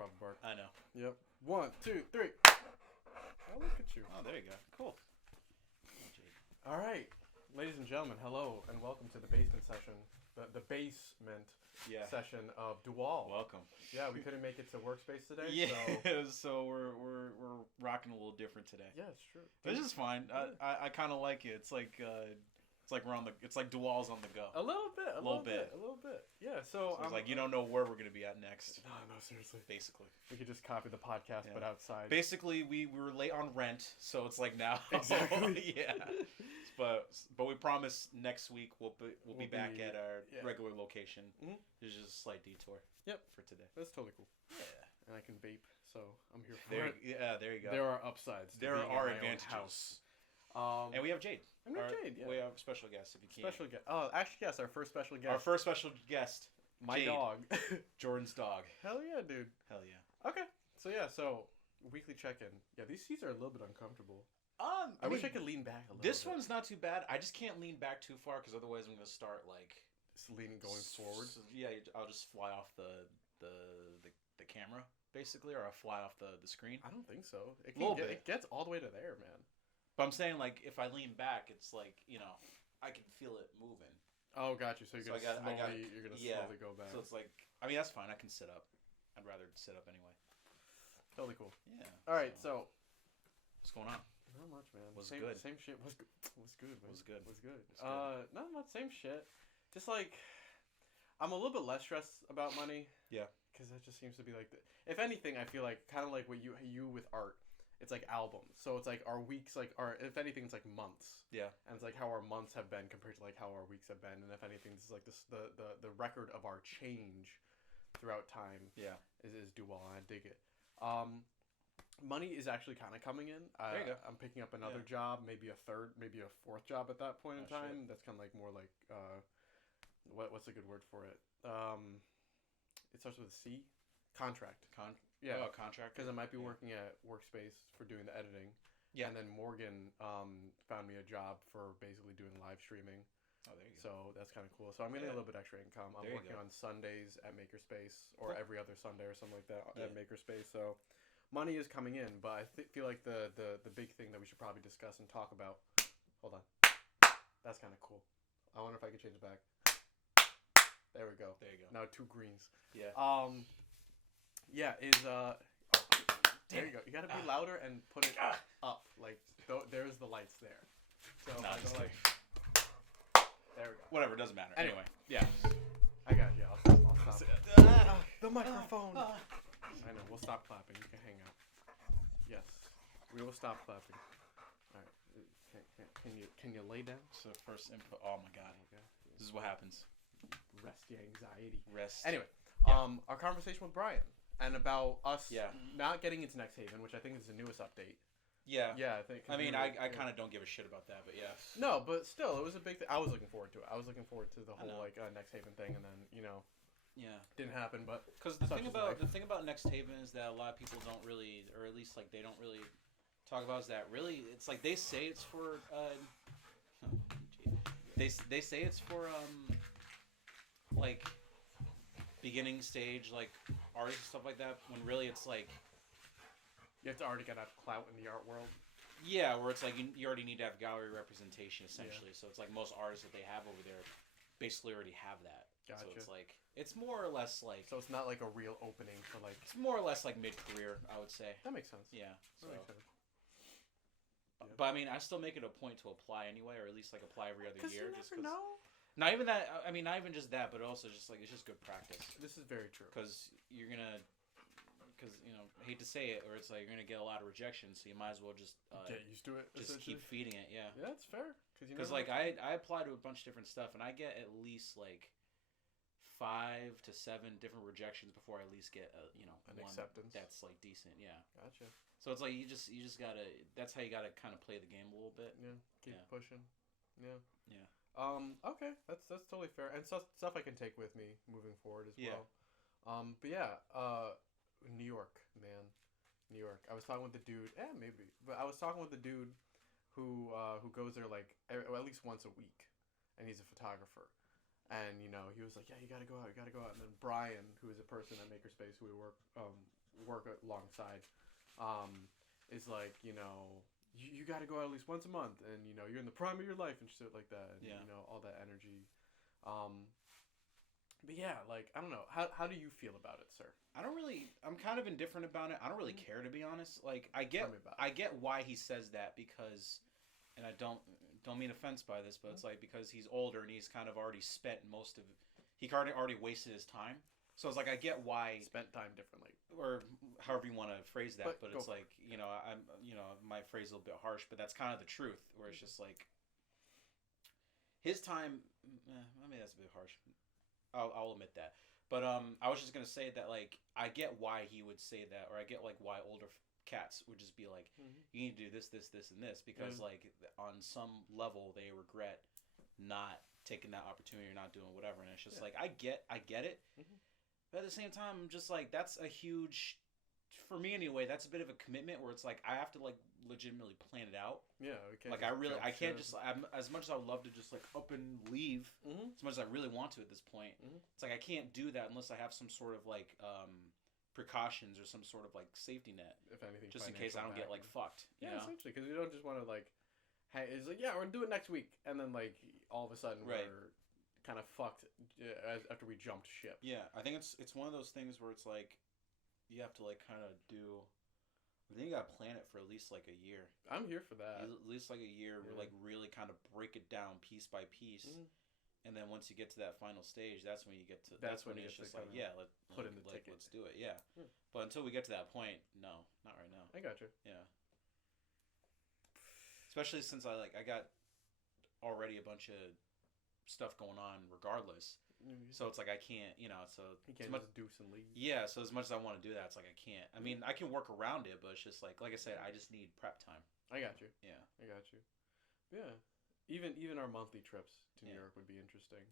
proper bark. I know. Yep. 1, 2, 3. Oh, look at you. Oh, there you go. Cool. All right, ladies and gentlemen, hello and welcome to the basement session. The basement session of Dual. Welcome. Yeah, we couldn't make it to workspace today. Yeah, so we're rocking a little different today. Yeah, it's true. This is fine. I kind of like it. It's like we're on the. It's like Dual's on the go. A little bit. A little bit. Yeah. So it's like you don't know where we're gonna be at next. No, seriously. Basically, we could just copy the podcast, but outside. Basically, we were late on rent, so it's like now. Exactly. Yeah. But we promise next week we'll be back at our regular location. Mm-hmm. There's just a slight detour. Yep. For today. That's totally cool. Yeah. And I can vape, so I'm here for it. Yeah, there you go. There are upsides. There are advantages. And we have Jade. I'm not Jade. Yeah. We have a special guest. If you can. Special guest. Oh, actually, yes, our first special guest. Our first special guest. My Jade. dog. Jordan's dog. Hell yeah, dude. Hell yeah. Okay. So weekly check-in. Yeah, these seats are a little bit uncomfortable. I wish I could lean back a little. This bit. one's not too bad. I just can't lean back too far because otherwise I'm gonna start like just leaning going forward. Yeah, I'll just fly off the camera basically, or I'll fly off the screen. I don't think so. It gets all the way to there, man. But I'm saying like if I lean back, it's like I can feel it moving. Oh, got you. So you're gonna slowly go back. So it's like that's fine. I can sit up. I'd rather sit up anyway. Totally cool. Yeah. All right. So what's going on? Not much, man. Was good. Same shit. Was good. Not much. Same shit. Just like, I'm a little bit less stressed about money. Yeah. Because it just seems to be like, if anything, I feel like kind of like what you with art. It's like albums. So it's like our weeks, like if anything, it's like months. Yeah. And it's like how our months have been compared to like how our weeks have been. And if anything, this is like the record of our change throughout time. Yeah. Is Dual, and I dig it. Money is actually kind of coming in. There you go. I'm picking up another job, maybe a third, maybe a fourth job at that point in time. Shit. That's kind of like more like what's a good word for it? It starts with a C. Contract. Yeah. Oh, contract. Because I might be working at Workspace for doing the editing. Yeah. And then Morgan found me a job for basically doing live streaming. Oh, there you go. So that's kind of cool. So I'm getting a little bit extra income. I'm working on Sundays at Makerspace, or every other Sunday or something like that at Makerspace. So money is coming in, but I feel like the big thing that we should probably discuss and talk about. Hold on. That's kind of cool. I wonder if I can change it back. There we go. There you go. Now 2 greens. Yeah. Yeah, there you go. You gotta be louder and put it up. Like there's the lights there. So like. There we go. Whatever, doesn't matter. Anyway. Yeah. I got you. I'll stop. The microphone. I know. We'll stop clapping. You can hang out. Yes. We will stop clapping. All right. Can you lay down? So first input. Oh my god. Okay. This is what happens. Rest your anxiety. Rest. Anyway, our conversation with Brian and about us not getting into Next Haven, which I think is the newest update. Yeah. Yeah, I think. I mean, I kind of don't give a shit about that, but yeah. No, but still, it was a big thing. I was looking forward to it. I was looking forward to the whole Next Haven thing, and then didn't happen. But because the thing about Next Haven is that a lot of people don't really, or at least like they don't really talk about is that really it's like they say it's for they say it's for like beginning stage like artists and stuff like that, when really it's like. You have to already get that clout in the art world. Yeah, where it's like you already need to have gallery representation, essentially. Yeah. So it's like most artists that they have over there basically already have that. Gotcha. So it's like, it's more or less like... So it's not like a real opening for like... It's more or less like mid-career, I would say. That makes sense. Yeah. That makes sense. But I mean, I still make it a point to apply anyway, or at least like apply every other year. Because you never know. Not even that, I mean, not even just that, but also just like, it's just good practice. This is very true. Because you're going to... Because, I hate to say it, or it's like you're going to get a lot of rejection, so you might as well just... get used to it, just keep feeding it, yeah. Yeah, that's fair. Because, like, I apply to a bunch of different stuff, and I get at least, like, 5 to 7 different rejections before I at least get, an one acceptance. That's, like, decent, yeah. Gotcha. So it's like, you just gotta... That's how you gotta kind of play the game a little bit. Yeah, keep pushing. Yeah. Yeah. Okay, that's totally fair. And stuff I can take with me moving forward as well. But yeah, New York, man. New York. I was talking with the dude. Maybe. But I was talking with the dude who goes there like at least once a week, and he's a photographer. And he was like, yeah, you gotta go out. And then Brian, who is a person at Makerspace who we work work alongside, is like, you got to go out at least once a month, and you're in the prime of your life and shit like that, and all that energy. But yeah, like, I don't know. How do you feel about it, sir? I'm kind of indifferent about it. I don't really care, to be honest. Like, I get why he says that, because, and I don't mean offense by this, but it's like, because he's older and he's kind of already spent most of, he already wasted his time. So it's like, I get why. Spent time differently. Or however you want to phrase that, but it's like, my phrase is a little bit harsh, but that's kind of the truth, where it's just like, his time, I mean, that's a bit harsh. I'll admit that. But I was just going to say that, like, I get why he would say that, or I get, like, why older cats would just be like, you need to do this, this, this, and this, because, like, on some level, they regret not taking that opportunity or not doing whatever, and it's just like, I get it, but at the same time, I'm just like, that's a huge, for me anyway, that's a bit of a commitment where it's like, I have to, like, legitimately plan it out. Yeah, like, I can't just, as much as I would love to just, like, up and leave, as much as I really want to at this point, it's like, I can't do that unless I have some sort of, like, precautions or some sort of, like, safety net. If anything, just in case I don't get, like, fucked. Yeah, essentially, because you don't just want to, like, hey, it's like, yeah, we're going to do it next week, and then, like, all of a sudden we're kind of fucked after we jumped ship. Yeah, I think it's one of those things where it's like, you have to, like, kind of do, I think you gotta plan it for at least, like, a year. I'm here for that. At least, like, a year, where, like, really kind of break it down piece by piece, and then once you get to that final stage, that's when you get to, that's when it's just like, yeah, let's put in the ticket. Let's do it, yeah. But until we get to that point, no, not right now. I got you. Yeah. Especially since I got already a bunch of stuff going on regardless. So it's like, I can't, so you can't just do some leave. Yeah, so as much as I want to do that, it's like, I can't. I mean, I can work around it, but it's just like I said, I just need prep time. I got you. Yeah, I got you. Yeah, even our monthly trips to New York would be interesting.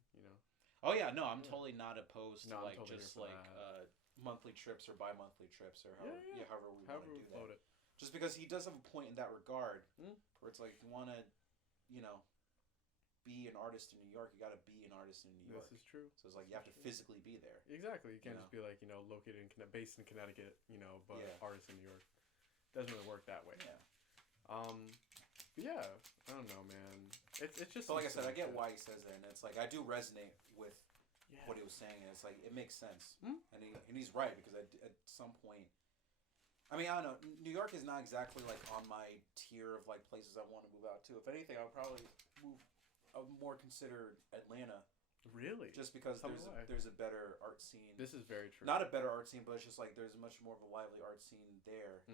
Oh yeah, no, I'm totally not opposed to like totally just like monthly trips or bi-monthly trips or however we want to do that. Just because he does have a point in that regard, where it's like, if you want to, be an artist in New York, you got to be an artist in New York. This is true. So it's like, you have to physically be there. Exactly. You can't just be like, located in based in Connecticut, but artist in New York. Doesn't really work that way. Yeah. Yeah. I don't know, man. It's just. But like I said, I get why he says that, and it's like, I do resonate with what he was saying, and it's like, it makes sense, and he's right, because at some point, I mean, I don't know, New York is not exactly like on my tier of like places I want to move out to. If anything, I would probably more consider Atlanta. Really? Just because there's a better art scene. This is very true. Not a better art scene, but it's just like, there's much more of a lively art scene there.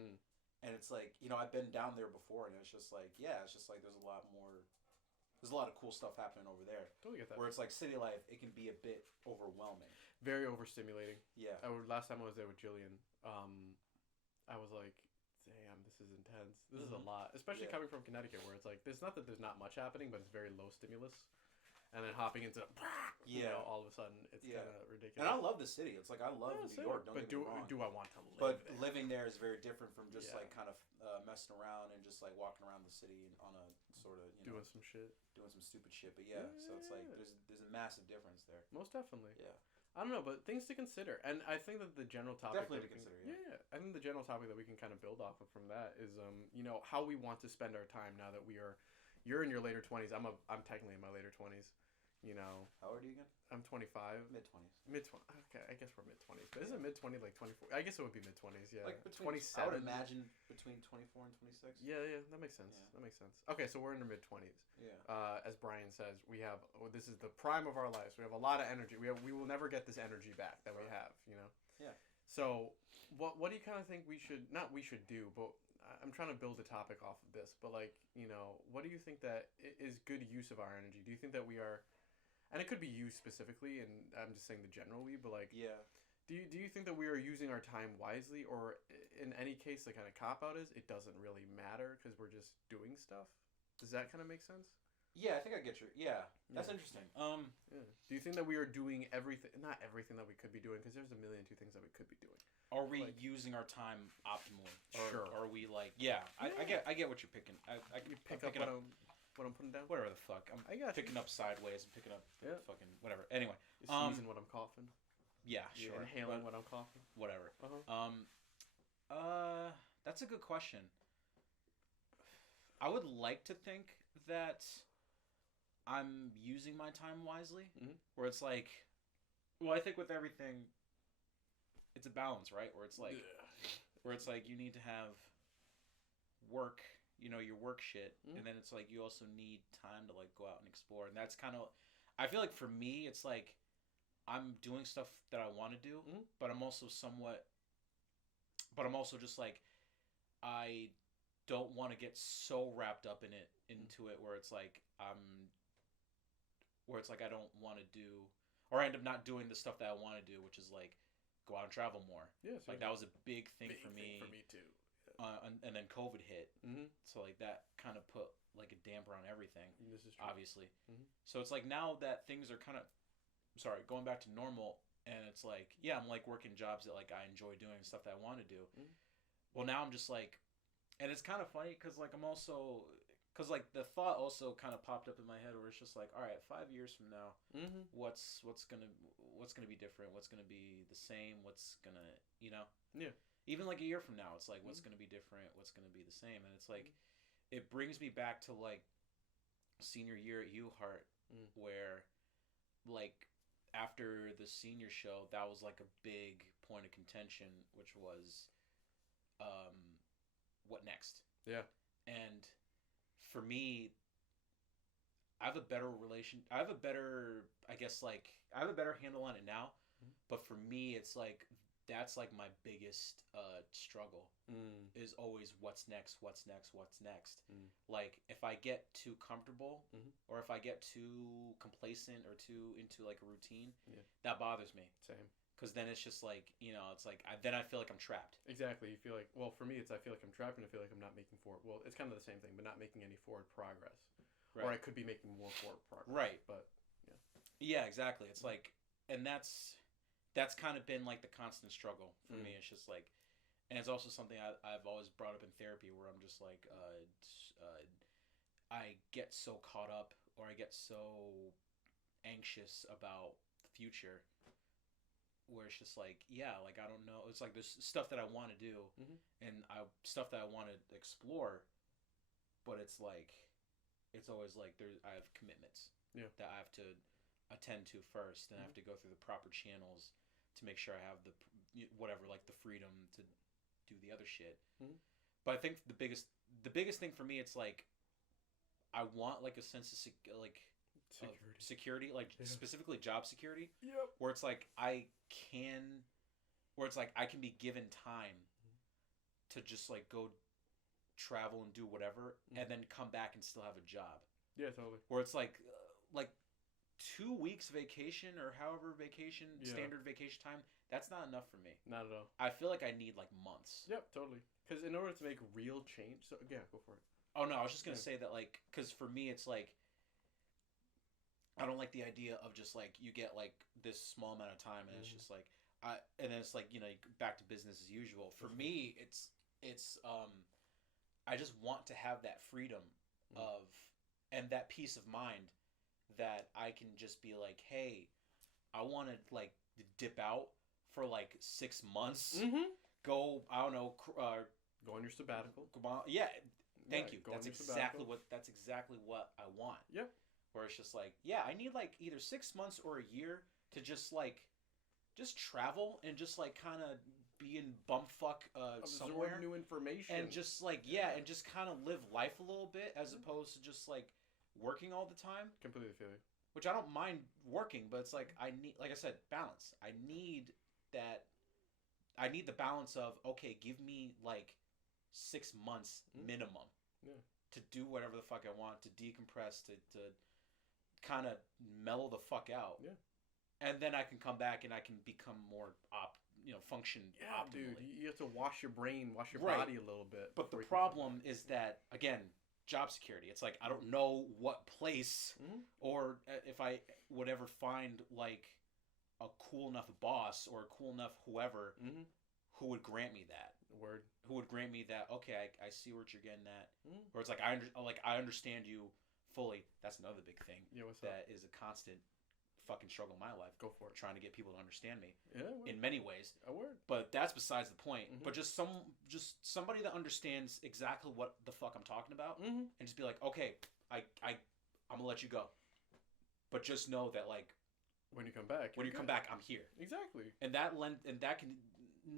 And it's like, I've been down there before, and it's just like, it's just like, there's a lot of cool stuff happening over there. Totally get that. Where it's like, city life, it can be a bit overwhelming. Very overstimulating. Yeah. Last time I was there with Jillian, I was like, damn, this is intense. This is a lot. Especially coming from Connecticut, where it's like, it's not that there's not much happening, but it's very low stimulus. And then hopping into, all of a sudden, it's kind of ridiculous. And I love the city. It's like, I love New York, don't get me wrong. Do I want to live But living there is very different from just like kind of messing around and just like walking around the city on a sort of, doing some shit. Doing some stupid shit. But so it's like, there's a massive difference there. Most definitely. Yeah. I don't know, but things to consider. And I think that the general topic... Definitely to consider, yeah. I think the general topic that we can kind of build off of from that is, how we want to spend our time now that we are... You're in your later 20s. I'm technically in my later 20s. How old are you again? I'm 25. Mid-20s. Mid-20s. Okay, I guess we're mid-20s. But isn't mid-20 like 24? I guess it would be mid-20s, yeah. Like between 27. I would imagine between 24 and 26. Yeah, that makes sense. Yeah. That makes sense. Okay, so we're in our mid-20s. Yeah. As Brian says, we have... this is the prime of our lives. We have a lot of energy. We will never get this energy back that we have, Yeah. So, what do you kind of think we should... Not we should do, but... I'm trying to build a topic off of this, but like, what do you think that is good use of our energy? Do you think that we are... And it could be you specifically, and I'm just saying the general we, but like, do you think that we are using our time wisely, or in any case, the kind of cop-out is, it doesn't really matter because we're just doing stuff? Does that kind of make sense? Yeah, I think I get you. Yeah, that's interesting. Do you think that we are doing everything, not everything that we could be doing, because there's a million and two things that we could be doing. Are we using our time optimally? Sure. Are we like, I get what you're picking. You pick up what I'm putting down? Whatever the fuck. I'm picking up sideways and picking up fucking whatever. Anyway. You're sneezing when I'm coughing. Yeah, sure. You're inhaling when I'm coughing. Whatever. That's a good question. I would like to think that I'm using my time wisely, where it's like, well, I think with everything, it's a balance, right? Where it's like, you need to have work, your work shit, and then it's like you also need time to like go out and explore, and that's kind of, I feel like for me, it's like I'm doing stuff that I want to do, but I'm also just like, I don't want to get so wrapped up into it where it's like I don't want to do, or I end up not doing the stuff that I want to do, which is like go out and travel more. Yeah, like that was a big thing for me. For me too. And then COVID hit, so like that kind of put like a damper on everything. This is true. Obviously. So it's like now that things are kind of, going back to normal, and it's like, yeah, I'm like working jobs that like I enjoy doing, stuff that I want to do. Well, now I'm just like, and it's kind of funny because like I'm also, because like the thought also kind of popped up in my head where it's just like, all right, 5 years from now, what's gonna be different? What's gonna be the same? What's gonna, Yeah. Even like a year from now, it's like, what's gonna be different? What's gonna be the same? And it's like, it brings me back to like senior year at U-Heart, where like after the senior show, that was like a big point of contention, which was, what next? Yeah. And for me, I have a better handle on it now, but for me, it's like, that's like my biggest struggle is always what's next. Like if I get too comfortable or if I get too complacent or too into like a routine, that bothers me. Same. Because then it's just like, it's like, then I feel like I'm trapped. Exactly. You feel like, well, for me, I feel like I'm trapped and I feel like I'm not making forward. Well, it's kind of the same thing, but not making any forward progress. Right. Or I could be making more forward progress. Right. But, yeah, exactly. It's like, and that's kind of been like the constant struggle for me. It's just like, and it's also something I've always brought up in therapy where I'm just like, I get so caught up or I get so anxious about the future where it's just like, yeah, like I don't know. It's like there's stuff that I want to do and stuff that I want to explore, but it's like, it's always like I have commitments that I have to attend to first, and I have to go through the proper channels to make sure I have the freedom to do the other shit. But I think the biggest thing for me, it's like I want like a sense of security, like specifically job security. Yep. Where it's like I can be given time to just like go travel and do whatever, and then come back and still have a job. Yeah, totally. Where it's like 2 weeks vacation or however standard vacation time, that's not enough for me. Not at all. I feel like I need like months. Yep, totally. Because in order to make real change, so yeah, go for it. Oh no, I was just gonna say that like, because for me it's like, I don't like the idea of just like you get like this small amount of time and it's just like and then it's like back to business as usual. For me, it's I just want to have that freedom of and that peace of mind that I can just be like, hey, I want to like dip out for like 6 months. Go, I don't know, go on your sabbatical. Yeah, thank you. That's exactly what I want. Yep. Where it's just like, yeah, I need like either 6 months or a year to just travel and just like kind of be in bumfuck somewhere, new information, and just like and just kind of live life a little bit as opposed to just like working all the time. Completely feel you. Which I don't mind working, but it's like I need, like I said, balance. I need the balance of, okay, give me like 6 months minimum to do whatever the fuck I want, to decompress, to kind of mellow the fuck out. Yeah. And then I can come back and I can become more function optimally. Dude, you have to wash your brain, wash your body a little bit. But the problem is that, again, job security. It's like I don't know what place or if I would ever find like a cool enough boss or a cool enough whoever who would grant me that. Who would grant me that, okay, I see what you're getting at. Or it's like I understand you fully. That's another big thing. Yeah, what's that up? is a constant fucking struggle in my life. Go for it. Trying to get people to understand me. Yeah. In many ways. A word. But that's besides the point. Mm-hmm. But just somebody that understands exactly what the fuck I'm talking about, and just be like, okay, I'm gonna let you go, but just know that like when you come back, I'm here. Exactly. And that can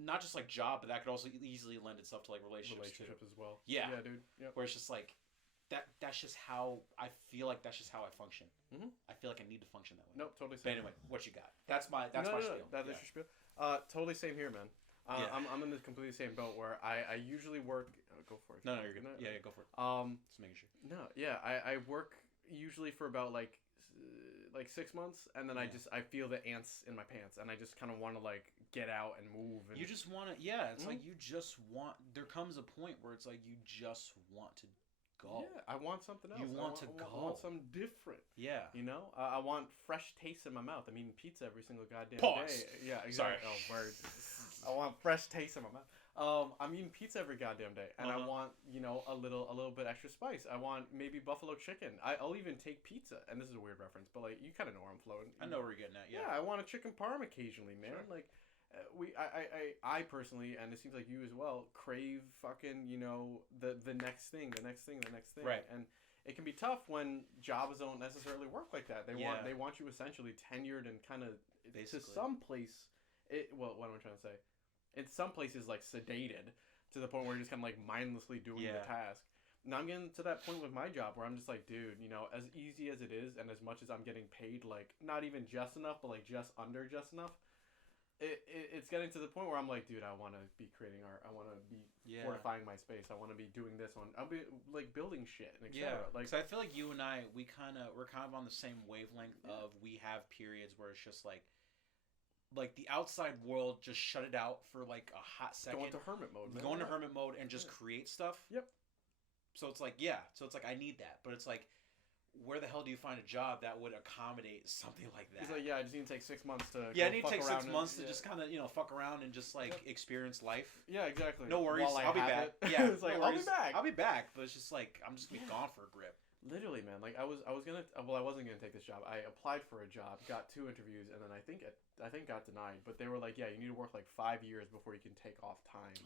not just like job, but that could also easily lend itself to like relationships as well. Yeah, yeah, dude. Yep. Where it's just like that's just how I feel like that's just how I function. Mm-hmm. I feel like I need to function that way. Nope, totally. But anyway, what you got? That's my spiel. That's your spiel. Totally same here, man. I'm in the completely same boat where I usually work. Go for it. No, you're good. Yeah, go for it. Just making sure. No, yeah, I work usually for about like 6 months, and then I feel the ants in my pants, and I just kind of want to like get out and move. And you just want to, it's like you just want. There comes a point where it's like you just want to go. Yeah, I want something else. You want to go. I want something different. Yeah. You know, I want fresh taste in my mouth. I'm eating pizza every single goddamn Pause. day. Yeah, exactly. Sorry. Oh, word. I want fresh taste in my mouth. I'm eating pizza every goddamn day, and I want, a little bit extra spice. I want maybe buffalo chicken. I'll even take pizza, and this is a weird reference, but like you kind of know where I'm flowing. I know where you're getting at. Yeah. Yeah, I want a chicken parm occasionally, man. Sure. Like. I personally, and it seems like you as well, crave fucking, the next thing. Right. And it can be tough when jobs don't necessarily work like that. They want you essentially tenured and kind of to some place. What am I trying to say? In some places, like sedated to the point where you're just kind of like mindlessly doing the task. Now I'm getting to that point with my job where I'm just like, dude, as easy as it is, and as much as I'm getting paid, like not even just enough, but like just under just enough. It's getting to the point where I'm like, dude, I want to be creating art. I want to be fortifying my space. I want to be doing this one. I'll be like building shit and etc. Yeah. Like, so I feel like you and I, we're kind of on the same wavelength of we have periods where it's just like the outside world just shut it out for like a hot second. Go into hermit mode, man. Go into hermit mode and just create stuff. Yep. So it's like, I need that, but it's like, where the hell do you find a job that would accommodate something like that? He's like, I just need to take 6 months to. I need to take 6 months to just kind of fuck around and just like experience life. Yeah, exactly. No worries, I'll be back. Yeah, it's like, I'll be back. I'll be back, but it's just like I'm just gonna be gone for a grip. Literally, man. Like I wasn't gonna take this job. I applied for a job, got 2 interviews, and then I think got denied. But they were like, you need to work like 5 years before you can take off time.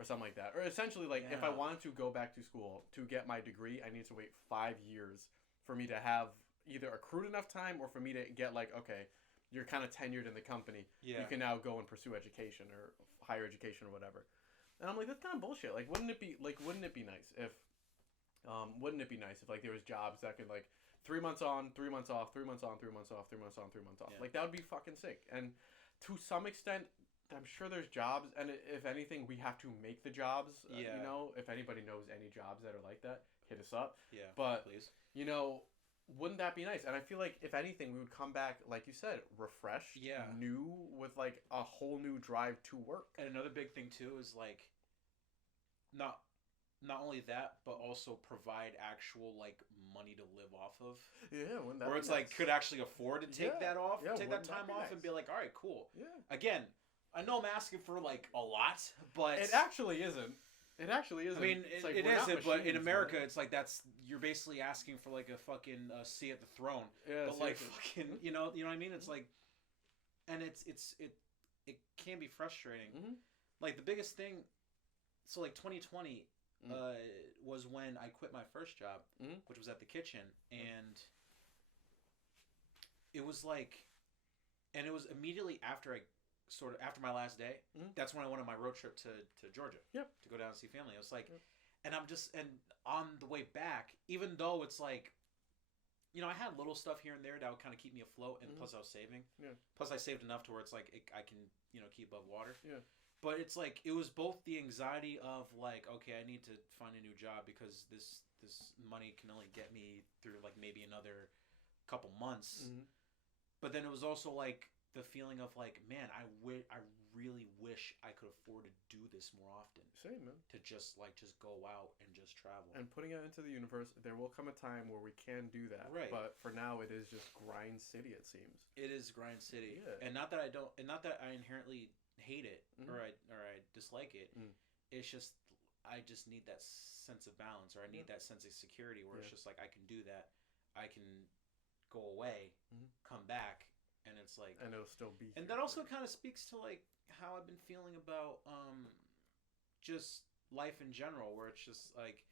Or something like that. Or essentially, like if I wanted to go back to school to get my degree, I need to wait 5 years for me to have either accrued enough time or for me to get like, okay, you're kind of tenured in the company. Yeah. You can now go and pursue education or higher education or whatever. And I'm like, that's kind of bullshit. Like, wouldn't it be nice if like there was jobs that could like 3 months on, 3 months off, 3 months on, 3 months off, 3 months on, 3 months off. Yeah. Like that would be fucking sick. And to some extent, I'm sure there's jobs, and if anything, we have to make the jobs. Yeah. If anybody knows any jobs that are like that, hit us up. Yeah. But please. Wouldn't that be nice? And I feel like if anything, we would come back, like you said, refreshed, new, with like a whole new drive to work. And another big thing too is like, not only that, but also provide actual like money to live off of. Yeah, where it's like could actually afford to take that off, take that time off, and be like, all right, cool. Yeah. Again, I know I'm asking for like a lot, but it actually isn't. It actually isn't. I mean, it isn't, but in America, it's like you're basically asking for like a fucking seat at the throne. Yeah, but like fucking, you know what I mean? It's like, and it can be frustrating. Mm-hmm. Like the biggest thing, so like 2020 was when I quit my first job, which was at the kitchen, and it was like, and it was immediately after after my last day, that's when I went on my road trip to Georgia. Yep. To go down and see family. It was like, and and on the way back, even though it's like, I had little stuff here and there that would kind of keep me afloat, and plus I was saving. Yeah. Plus I saved enough to where it's like I can keep above water. Yeah. But it's like it was both the anxiety of like, okay, I need to find a new job because this money can only get me through like maybe another couple months. Mm-hmm. But then it was also like the feeling of like, man, I really wish I could afford to do this more often. Same, man. To just go out and just travel. And putting it into the universe, there will come a time where we can do that. Right. But for now, it is just grind city, it seems. It is grind city. Yeah. And not that I inherently hate it or I dislike it. It's just I just need that sense of balance, or I need that sense of security where it's just like I can do that. I can go away, come back, and it's like, and it'll still be. And that also kind of speaks to like how I've been feeling about just life in general, where it's just like,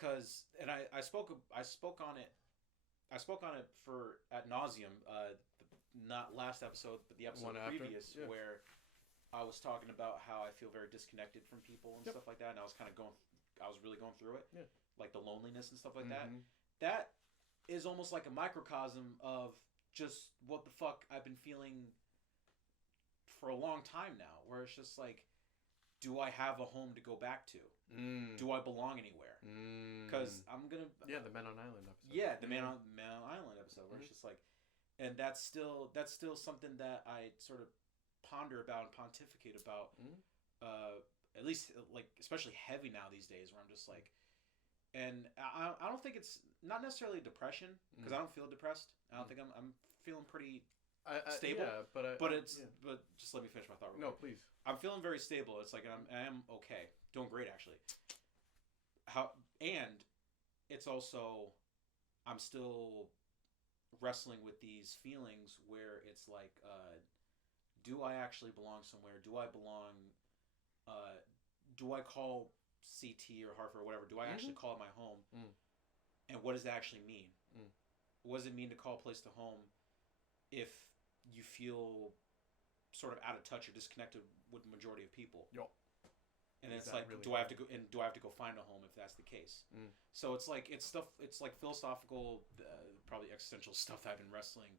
cause, and I spoke on it. I spoke on it for ad nauseum, not last episode, but the episode previous, where I was talking about how I feel very disconnected from people and stuff like that, and I was really going through it, like the loneliness and stuff like that. That is almost like a microcosm of just what the fuck I've been feeling for a long time now, where it's just like, do I have a home to go back to? Do I belong anywhere? Because I'm gonna... the Men on Island episode. Yeah, the Man on Island episode, where it's just like... And that's still something that I sort of ponder about and pontificate about. At least, like, especially heavy now these days, where I'm just like... And I don't think it's... Not necessarily depression, because I don't feel depressed. I don't think I'm feeling pretty... stable, but just let me finish my thought real quick. Please. I'm feeling very stable. It's like I am okay, doing great actually. And it's also, I'm still wrestling with these feelings where it's like, do I actually belong somewhere? Do I belong? Do I call CT or Hartford or whatever? Do I actually call it my home? And what does that actually mean? What does it mean to call a place to home if you feel sort of out of touch or disconnected with the majority of people? And then it's like, really do I have to go find a home if that's the case? So it's like it's like philosophical, probably existential stuff that I've been wrestling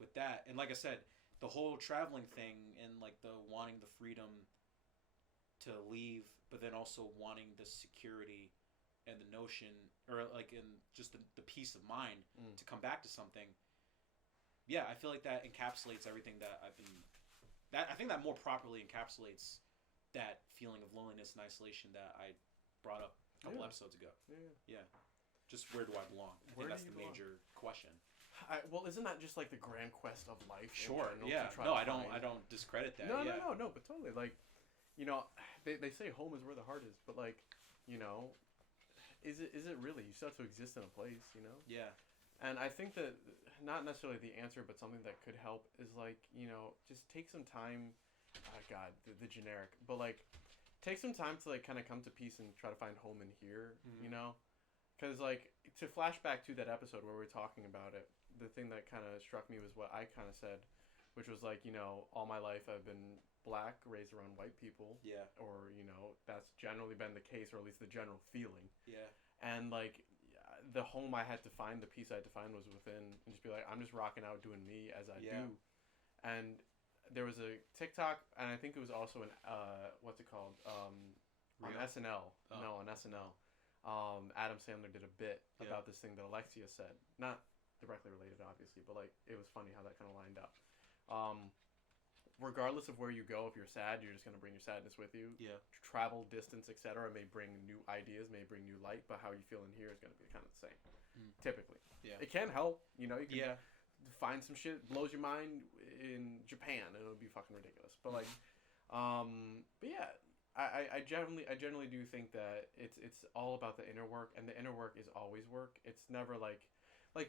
with that. And like I said, the whole traveling thing and like the wanting the freedom to leave, but then also wanting the security and the notion, or like in just the peace of mind to come back to something. Yeah, I feel like that encapsulates everything that I've been... I think that more properly encapsulates that feeling of loneliness and isolation that I brought up a couple episodes ago. Yeah. Just where do I belong? I think that's the major question. Well, isn't that just like the grand quest of life? Sure. Yeah. No, I don't discredit that. No, but totally. Like, they say home is where the heart is, but like, is it really? You still have to exist in a place, Yeah. And I think that not necessarily the answer, but something that could help is like, just take some time. God, the generic, but like, take some time to like kind of come to peace and try to find home in here, because like to flash back to that episode where we were talking about it, the thing that kind of struck me was what I kind of said, which was like, all my life I've been black, raised around white people, or that's generally been the case, or at least the general feeling, and like. The home I had to find, the peace I had to find was within, and just be like, I'm just rocking out doing me as I do. And there was a TikTok, and I think it was also an, what's it called? On SNL. Oh. No, on SNL. Adam Sandler did a bit about this thing that Alexia said. Not directly related, obviously, but like, it was funny how that kind of lined up. Regardless of where you go, if you're sad, you're just going to bring your sadness with you. Yeah. Travel, distance, etc. may bring new ideas, may bring new light, but how you feel in here is going to be kind of the same. Typically. Yeah. It can help. You can find some shit, blows your mind in Japan, and it'll be fucking ridiculous. But like, but yeah, I generally do think that it's all about the inner work, and the inner work is always work. It's never like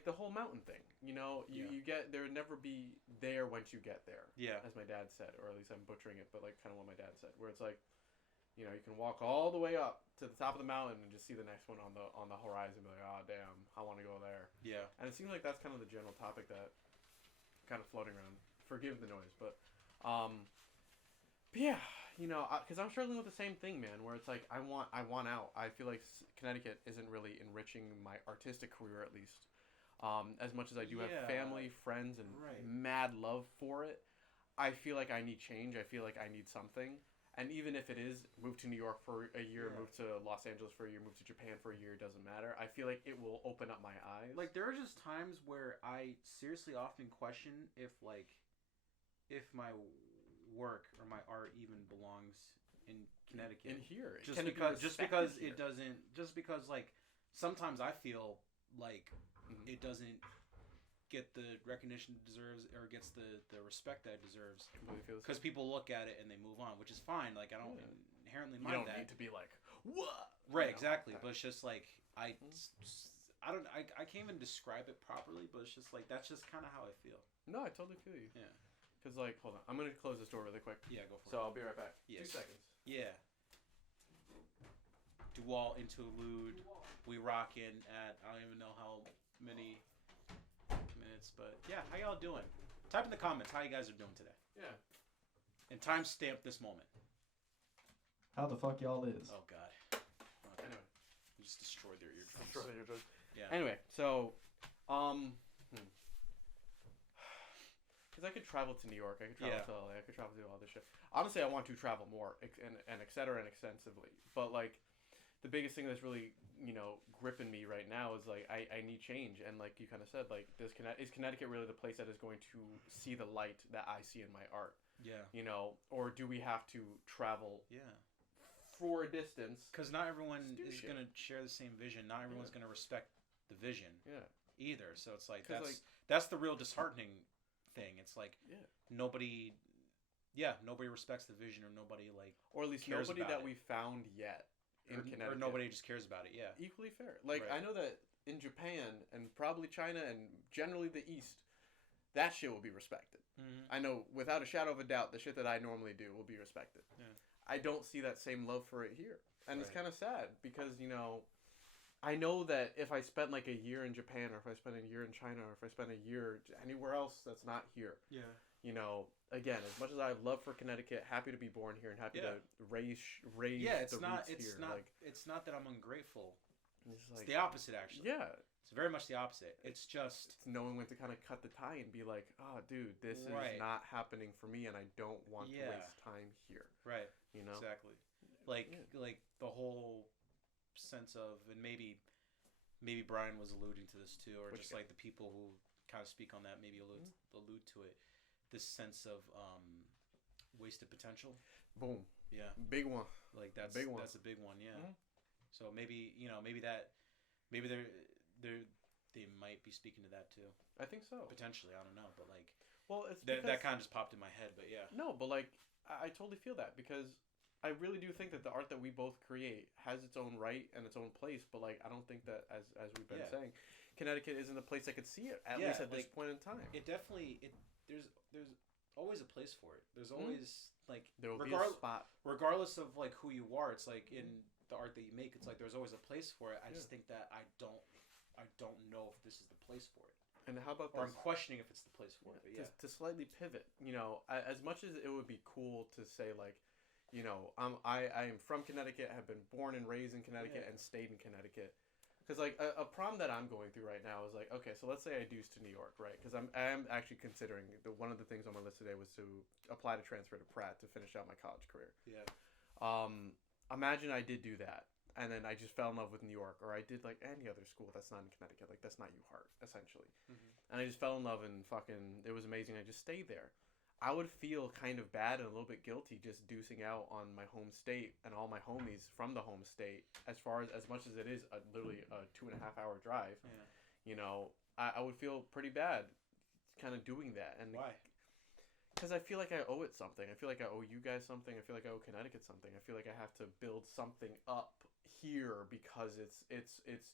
the whole mountain thing, you get there would never be there once you get there. Yeah. As my dad said, or at least I'm butchering it, but like kind of what my dad said, where it's like, you can walk all the way up to the top of the mountain and just see the next one on the horizon and be like, oh damn, I want to go there. Yeah. And it seems like that's kind of the general topic that kind of floating around. Forgive the noise, but yeah, because I'm struggling with the same thing, man, where it's like I want out. I feel like Connecticut isn't really enriching my artistic career, at least. As much as I do have family, friends, and mad love for it, I feel like I need change. I feel like I need something. And even if it is move to New York for a year, move to Los Angeles for a year, move to Japan for a year, it doesn't matter. I feel like it will open up my eyes. Like, there are just times where I seriously often question if my work or my art even belongs in Connecticut. In here. Just because like sometimes I feel like it doesn't get the recognition it deserves or gets the respect that it deserves. Because people look at it and they move on, which is fine. Like, I don't inherently mind that. You don't need to be like, what? Right, exactly. But it's just like, I can't even describe it properly, but it's just like that's just kind of how I feel. No, I totally feel you. Yeah. Cause like, hold on, I'm gonna close this door really quick. Yeah, go for it. So I'll be right back. Yes. 2 seconds. Yeah. Dual interlude. We rockin' at I don't even know how many minutes, but yeah, how y'all doing? Type in the comments how you guys are doing today. Yeah. And timestamp this moment. How the fuck y'all is? Oh god. Okay. Anyway. You just destroyed their eardrums. Destroyed their eardrums. Yeah. Anyway, so, because I could travel to New York, I could travel to LA, I could travel to all this shit. Honestly, I want to travel more and et cetera and extensively. But like, the biggest thing that's really, gripping me right now is like I need change. And like you kind of said, like is Connecticut really the place that is going to see the light that I see in my art? Yeah. Or do we have to travel? Yeah. For a distance? Because not everyone is going to share the same vision. Not everyone's going to respect the vision. Yeah. Either. So it's like that's the real disheartening thing. It's like nobody respects the vision, or nobody or at least nobody that we found yet in Connecticut, or nobody just cares about it. Yeah, equally fair. Like I know that in Japan and probably China and generally the East, that shit will be respected. Mm-hmm. I know without a shadow of a doubt, the shit that I normally do will be respected. Yeah. I don't see that same love for it here, and it's kind of sad because I know that if I spent like a year in Japan, or if I spent a year in China, or if I spent a year anywhere else that's not here, again, as much as I have love for Connecticut, happy to be born here and happy to raise it's the not roots it's here. not it's not that I'm ungrateful. It's It's the opposite, actually. Yeah. It's very much the opposite. It's just knowing when to kind of cut the tie and be like, oh, dude, this is not happening for me, and I don't want to waste time here. Right. Exactly. Like the whole sense of, and maybe Brian was alluding to this too, or just like the people who kind of speak on that maybe allude to it. This sense of wasted potential. Boom. Yeah. Big one. Like that's big one. That's a big one. Yeah. Mm-hmm. So maybe they might be speaking to that too. I think so. Potentially, I don't know, but like, well, it's that kind of just popped in my head. But yeah. No, but like, I totally feel that because I really do think that the art that we both create has its own right and its own place. But like, I don't think that as we've been saying, Connecticut isn't a place that could see it at least at this point in time. It definitely there's always a place for it. There's always like there will be a spot, regardless of like who you are. It's like in the art that you make, it's like there's always a place for it. I just think that I don't know if this is the place for it. And how about or I'm questioning if it's the place for it. But to slightly pivot, as much as it would be cool to say like, I am from Connecticut, have been born and raised in Connecticut, and stayed in Connecticut. Because like a problem that I'm going through right now is like, okay, so let's say I deuce to New York, right? Because I am actually considering one of the things on my list today was to apply to transfer to Pratt to finish out my college career. Yeah. Imagine I did do that, and then I just fell in love with New York, or I did like any other school that's not in Connecticut, like that's not UHeart essentially, and I just fell in love and fucking it was amazing. I just stayed there. I would feel kind of bad and a little bit guilty just deucing out on my home state and all my homies from the home state. As much as it is literally a 2.5 hour drive, I would feel pretty bad, kind of doing that. And why? Because I feel like I owe it something. I feel like I owe you guys something. I feel like I owe Connecticut something. I feel like I have to build something up here because it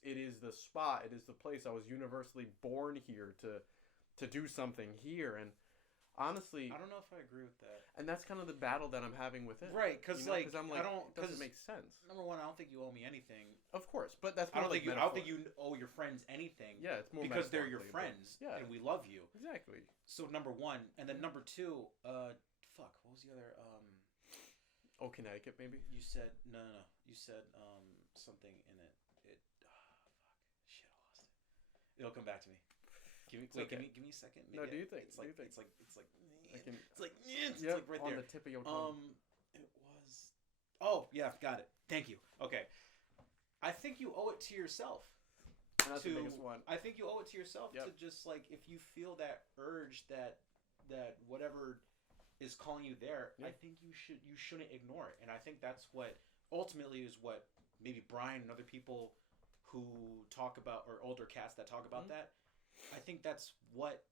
is the spot. It is the place. I was universally born here to do something here. And honestly, I don't know if I agree with that. And that's kind of the battle that I'm having with it. Right, because like I'm like, it doesn't make sense. Number one, I don't think you owe me anything. Of course, but that's I don't think you owe your friends anything. Yeah, it's more because they're your friends. Yeah, and we love you. Exactly. So number one, and then number two, what was the other? Connecticut maybe. You said no. You said something in it. Shit, I lost it. It'll come back to me. Give me a second. Maybe no, do you think? It's like it's like right on there. the tip of your tongue. It was. Oh yeah, got it. Thank you. Okay, I think you owe it to yourself. And that's the biggest one. I think you owe it to yourself to just like if you feel that urge that whatever is calling you there, I think you shouldn't ignore it. And I think that's what ultimately is what maybe Brian and other people who talk about, or older cats that talk about that. I think that's what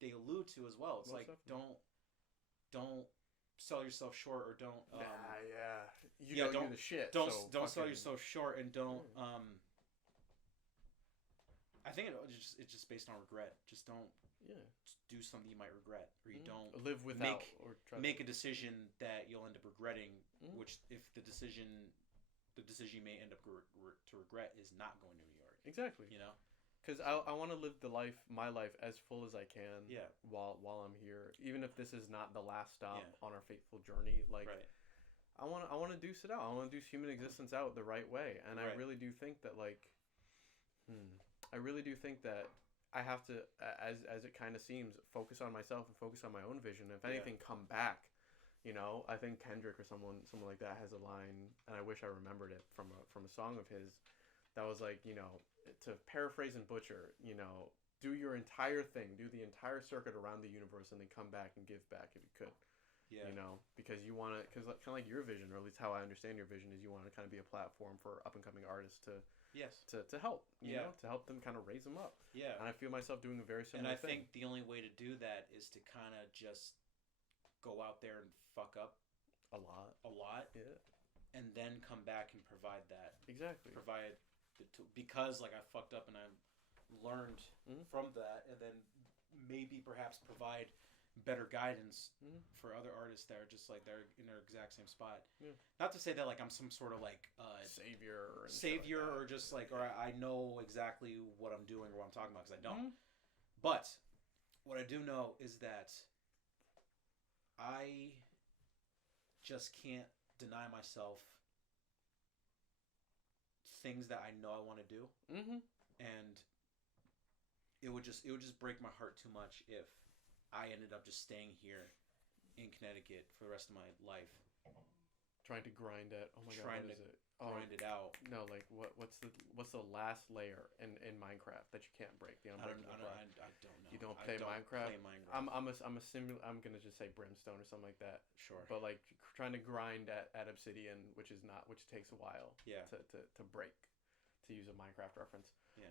they allude to as well. It's like don't sell yourself short, or don't you're the shit. Don't sell yourself short, and don't I think it's just based on regret. Just don't do something you might regret, or you don't live without make a decision that you'll end up regretting. Which, if the decision you may end up to regret is not going to New York. Exactly. You know, because I want to live my life as full as I can. Yeah. While I'm here, even if this is not the last stop on our fateful journey, like. Right. I want to deuce it out. I want to deuce human existence out the right way, and I really do think that I have to, as it kind of seems, focus on myself and focus on my own vision. If anything, come back. You know, I think Kendrick or someone like that has a line, and I wish I remembered it from a song of his, that was like, you know, to paraphrase and butcher, you know, do your entire thing, do the entire circuit around the universe, and then come back and give back if you could. Yeah. You know, because you want to, because kind of like your vision, or at least how I understand your vision, is you want to kind of be a platform for up and coming artists to help, you know, to help them kind of raise them up. Yeah. And I feel myself doing a very similar thing. And I think the only way to do that is to kind of just go out there and fuck up a lot. Yeah. And then come back and provide that. Exactly. Because like I fucked up and I learned from that, and then maybe perhaps provide better guidance for other artists that are just like they're in their exact same spot. Yeah. Not to say that like I'm some sort of like savior or just like, or I know exactly what I'm doing or what I'm talking about, because I don't. But what I do know is that I just can't deny myself things that I know I want to do, and it would just break my heart too much if I ended up just staying here in Connecticut for the rest of my life, trying to grind it. Oh my god, what is it? Grind it out. No, like what's the last layer in Minecraft that you can't break? The unbreakable block. I don't know. You don't play Minecraft? I'm gonna just say brimstone or something like that. Sure. But like trying to grind at obsidian, which takes a while. Yeah. To break, to use a Minecraft reference. Yeah.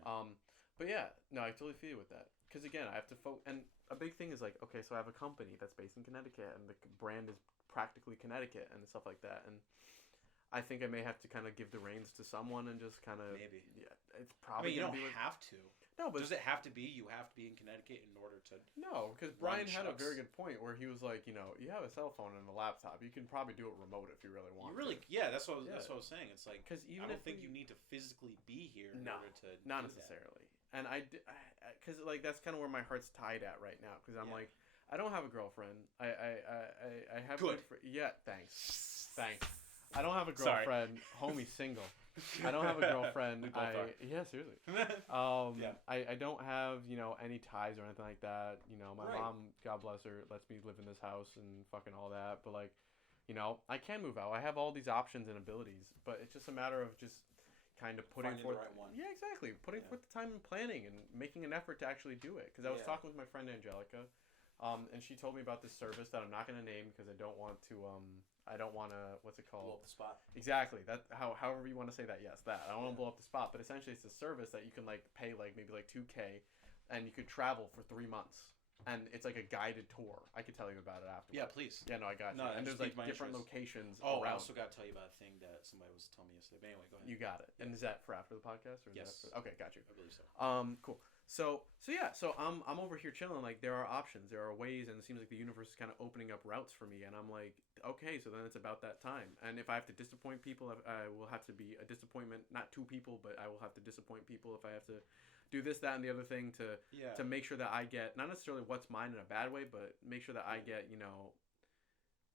But yeah, no, I totally feel you with that. Because again, I have to and a big thing is like, okay, so I have a company that's based in Connecticut, and the brand is practically Connecticut and stuff like that, and I think I may have to kind of give the reins to someone and just kind of maybe. Yeah, it's probably. You don't have to. No, but does it have to be? You have to be in Connecticut in order to. No, because Brian had a very good point where he was like, you know, you have a cell phone and a laptop. You can probably do it remote if you really want. That's what I was saying. It's like, because I don't think you need to physically be here in order to. Not necessarily. And because like that's kind of where my heart's tied at right now. Because I'm like, I don't have a girlfriend. I have good. Thanks. I don't have a girlfriend. Homie, single. I don't have a girlfriend. Seriously. I don't have, you know, any ties or anything like that. You know, my mom, God bless her, lets me live in this house and fucking all that. But like, you know, I can move out. I have all these options and abilities, but it's just a matter of just kind of putting forth the right one. Yeah, exactly. Putting forth the time and planning and making an effort to actually do it. Because I was talking with my friend Angelica, and she told me about this service that I'm not going to name because I don't want to. What's it called? Blow up the spot. Exactly. That however you want to say that. Yes, that. I don't want to blow up the spot, but essentially it's a service that you can like pay like maybe like $2,000, and you could travel for 3 months. And it's like a guided tour. I could tell you about it afterwards. Yeah, please. Yeah, no, I got you. And there's like different locations around. I also got to tell you about a thing that somebody was telling me yesterday. But anyway, go ahead. You got it. Yeah. And is that for after the podcast? Or is yes. That okay, got you. I believe so. Cool. So I'm over here chilling. Like there are options, there are ways, and it seems like the universe is kind of opening up routes for me. And I'm like, okay, so then it's about that time. And if I have to disappoint people, I will have to be a disappointment, not to people, but I will have to disappoint people if I have to do this, that, and the other thing to make sure that I get not necessarily what's mine in a bad way, but make sure that I get, you know,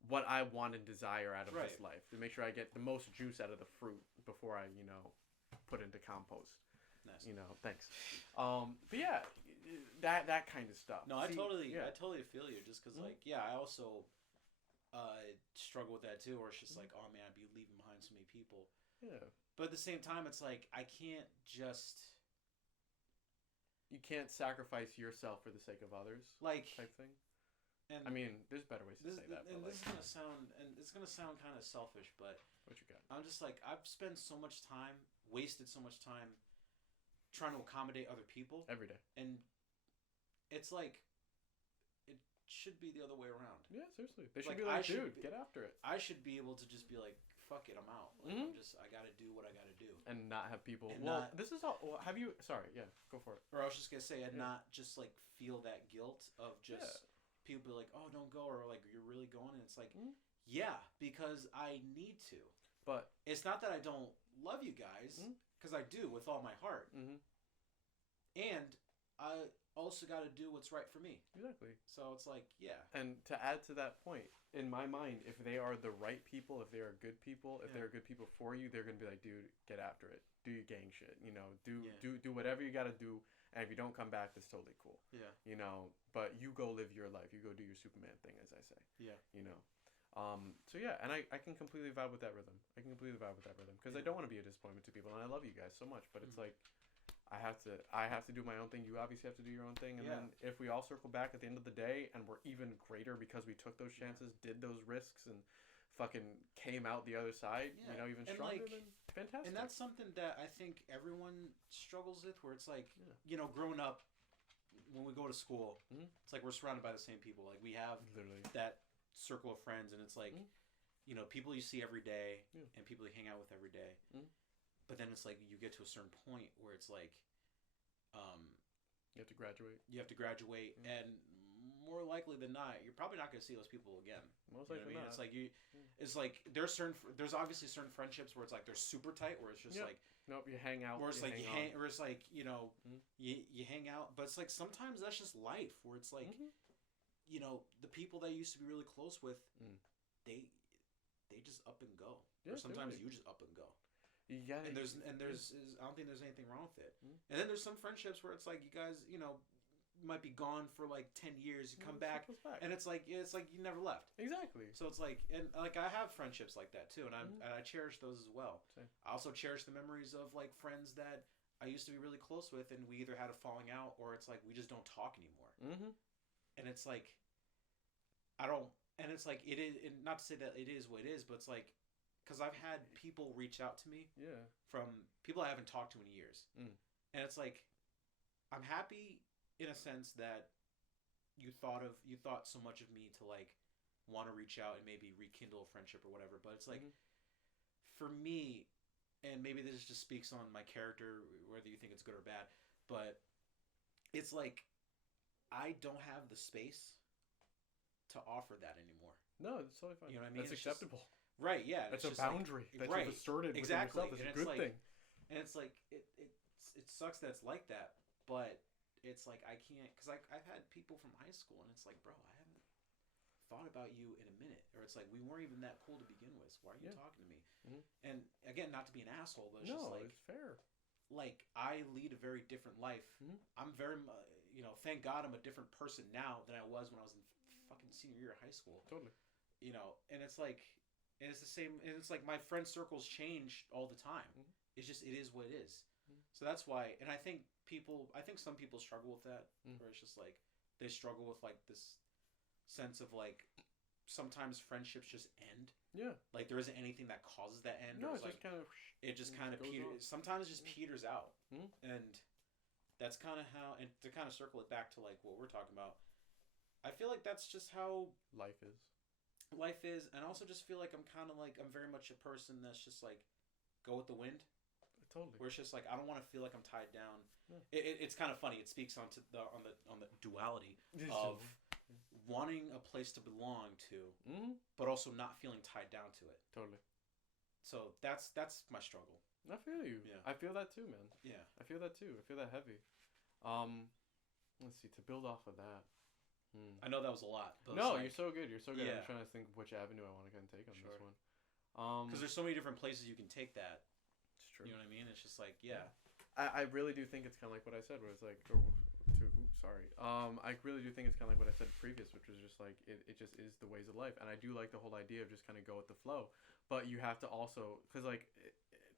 what I want and desire out of this life. To make sure I get the most juice out of the fruit before I, you know, put into compost. Nice. You know, thanks. But yeah, that kind of stuff. No, I totally feel you. Just because, like, I also struggle with that too. Where it's just like, oh man, I'd be leaving behind so many people. Yeah. But at the same time, it's like I can't just. You can't sacrifice yourself for the sake of others, like type thing. And I mean, there's better ways to say that. And this is gonna sound kind of selfish, but what you got? I'm just like I've spent so much time, wasted so much time, trying to accommodate other people every day, and it's like it should be the other way around. Yeah, seriously, they should be like, dude, get after it. I should be able to just be like, fuck it, I'm out. Like, I gotta do what I gotta do. And not have people. And this is all. Well, have you? Sorry, yeah, go for it. Or I was just gonna say, and not just like feel that guilt of just people be like, oh, don't go, or like you're really going, and it's like, yeah, because I need to. But it's not that I don't love you guys, because I do with all my heart. And I also got to do what's right for me. Exactly. So it's like, yeah. And to add to that point, in my mind, if they are the right people, if they are good people, if they're good people for you, they're going to be like, dude, get after it. Do your gang shit. You know, do whatever you got to do. And if you don't come back, that's totally cool. Yeah. You know, but you go live your life. You go do your Superman thing, as I say. Yeah. You know. So yeah, and I can completely vibe with that rhythm. I can completely vibe with that rhythm because I don't want to be a disappointment to people, and I love you guys so much. But it's like, I have to do my own thing. You obviously have to do your own thing, and then if we all circle back at the end of the day, and we're even greater because we took those chances, did those risks, and fucking came out the other side, you know, even stronger, then fantastic. And that's something that I think everyone struggles with, where it's like, you know, growing up, when we go to school, it's like we're surrounded by the same people. Like we have that circle of friends, and it's like, you know, people you see every day and people you hang out with every day. But then it's like you get to a certain point where it's like, you have to graduate. You have to graduate, and more likely than not, you're probably not going to see those people again. Most likely not. It's like it's like there's obviously certain friendships where it's like they're super tight, where it's just like, nope, you hang out. Where it's like where it's like, you know, you hang out, but it's like sometimes that's just life, where it's like, you know, the people that you used to be really close with, they just up and go. Or sometimes you just up and go. Yeah, and there's I don't think there's anything wrong with it. And then there's some friendships where it's like you guys, you know, might be gone for like 10 years, you come back, and it's like you never left. Exactly. So it's like, and like I have friendships like that too, and I cherish those as well. Same. I also cherish the memories of like friends that I used to be really close with, and we either had a falling out or it's like we just don't talk anymore. And it's like it's like it is, and not to say that it is what it is, but it's like, because I've had people reach out to me from people I haven't talked to in years. And it's like, I'm happy in a sense that you thought so much of me to like want to reach out and maybe rekindle a friendship or whatever. But it's like, for me, and maybe this just speaks on my character, whether you think it's good or bad, but it's like, I don't have the space to offer that anymore. No, it's totally fine. You know what I mean? That's acceptable. Right, yeah. That's a boundary that you've asserted within yourself. It's a good thing. And it's like, it sucks that it's like that, but it's like I can't, because I've had people from high school, and it's like, bro, I haven't thought about you in a minute. Or it's like, we weren't even that cool to begin with. Why are you talking to me? And again, not to be an asshole, but it's just like, it's fair. Like, I lead a very different life. I'm very, you know, thank God I'm a different person now than I was when I was in fucking senior year of high school. Totally. You know, and it's like, and it's the same, and it's like my friend circles change all the time. It's just, it is what it is. So that's why, and I think some people struggle with that, where it's just like, they struggle with like this sense of like, sometimes friendships just end. Yeah. Like there isn't anything that causes that end. No, it's like, just kind of peters. Sometimes it just peters out. And that's kind of how, and to kind of circle it back to like what we're talking about, I feel like that's just how life is. And I also just feel like I'm very much a person that's just like, go with the wind. Totally. Where it's just like, I don't want to feel like I'm tied down. It's kind of funny. It speaks on the duality of wanting a place to belong to, but also not feeling tied down to it. Totally. So that's my struggle. I feel you. Yeah. I feel that too, man. Yeah. I feel that too. I feel that heavy. Let's see, to build off of that. I know that was a lot. No, you're so good. You're so good. Yeah. I'm trying to think which avenue I want to kind of take on this one. Because there's so many different places you can take that. It's true. You know what I mean? It's just like, I really do think it's kind of like what I said, where it's like, I really do think it's kind of like what I said previous, which was just like, it just is the ways of life. And I do like the whole idea of just kind of go with the flow. But you have to also, because like,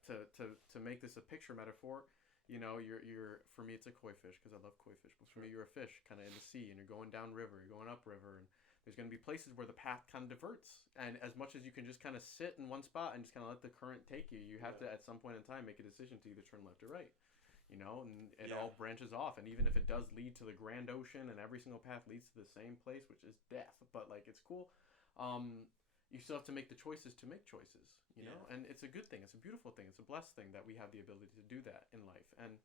to make this a picture metaphor, you know, you're for me it's a koi fish because I love koi fish. But for me, you're a fish kind of in the sea, and you're going down river, you're going up river, and there's going to be places where the path kind of diverts. And as much as you can just kind of sit in one spot and just kind of let the current take you, you have to at some point in time make a decision to either turn left or right. You know, and it all branches off. And even if it does lead to the grand ocean, and every single path leads to the same place, which is death, but like it's cool. you still have to make the choices to make choices, you know? And it's a good thing. It's a beautiful thing. It's a blessed thing that we have the ability to do that in life. And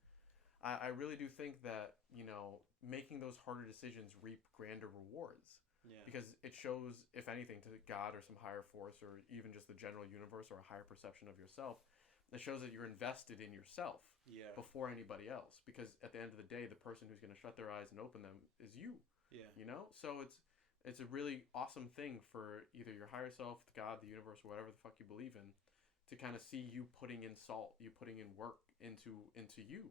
I really do think that, you know, making those harder decisions reap grander rewards. Yeah. Because it shows, if anything, to God or some higher force or even just the general universe or a higher perception of yourself, it shows that you're invested in yourself before anybody else. Because at the end of the day, the person who's going to shut their eyes and open them is you. Yeah. You know? So it's a really awesome thing for either your higher self, God, the universe, or whatever the fuck you believe in, to kind of see you putting in salt, you putting in work into you.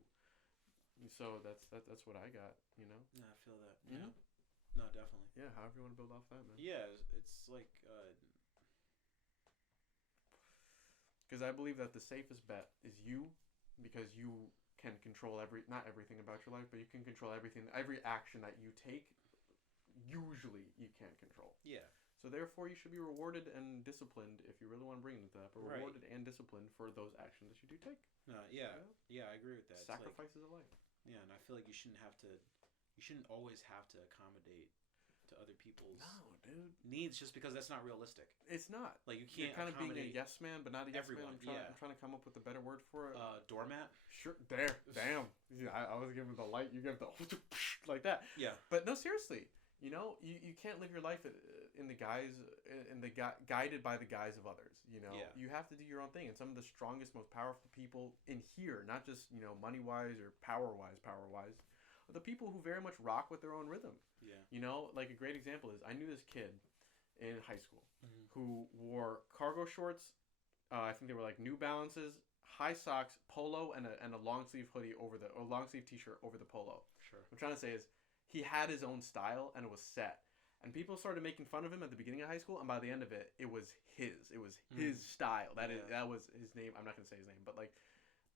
So that's what I got, you know? Yeah, I feel that. Yeah. No, definitely. Yeah, however you want to build off that, man. Yeah, it's like... Because I believe that the safest bet is you, because you can control not everything about your life, but you can control everything, every action that you take, usually you can't control. Yeah. So therefore, you should be rewarded and disciplined, if you really want to bring it to that, but rewarded and disciplined for those actions that you do take. No, yeah, I agree with that. Sacrifices of life. Yeah, and I feel like you shouldn't always have to accommodate to other people's needs just because that's not realistic. It's not. Like, you can't You're kind of being a yes man, but not a yes everyone. man. I'm trying to come up with a better word for it. Doormat? Sure. There. Damn. Yeah, I was giving the light. You give the like that. Yeah. But no, seriously. You know, you can't live your life guided by the guise of others. You know, you have to do your own thing. And some of the strongest, most powerful people in here, not just, you know, money wise or power wise, are the people who very much rock with their own rhythm. Yeah. You know, like a great example is I knew this kid in high school who wore cargo shorts. I think they were like New Balances, high socks, polo, and a long sleeve hoodie or long sleeve t-shirt over the polo. Sure. What I'm trying to say is he had his own style and it was set. And people started making fun of him at the beginning of high school, and by the end of it, it was his. It was his style. That was his name. I'm not gonna say his name, but like,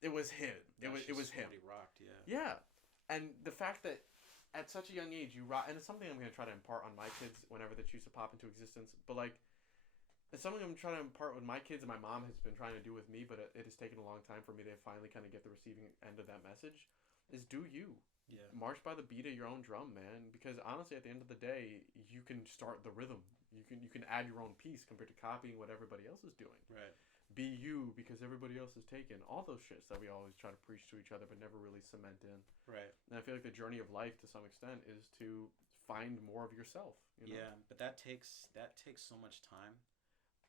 it was him. It was him. He rocked, yeah. Yeah, and the fact that at such a young age you rock, and it's something I'm gonna try to impart on my kids whenever they choose to pop into existence. But like, it's something I'm trying to impart with my kids, and my mom has been trying to do with me, but it has taken a long time for me to finally kind of get the receiving end of that message. Is do you. Yeah. March by the beat of your own drum, man. Because honestly, at the end of the day, you can start the rhythm. You can add your own piece compared to copying what everybody else is doing. Right. Be you because everybody else is taken. All those shits that we always try to preach to each other but never really cement in. Right. And I feel like the journey of life to some extent is to find more of yourself. You know? Yeah, but that takes so much time,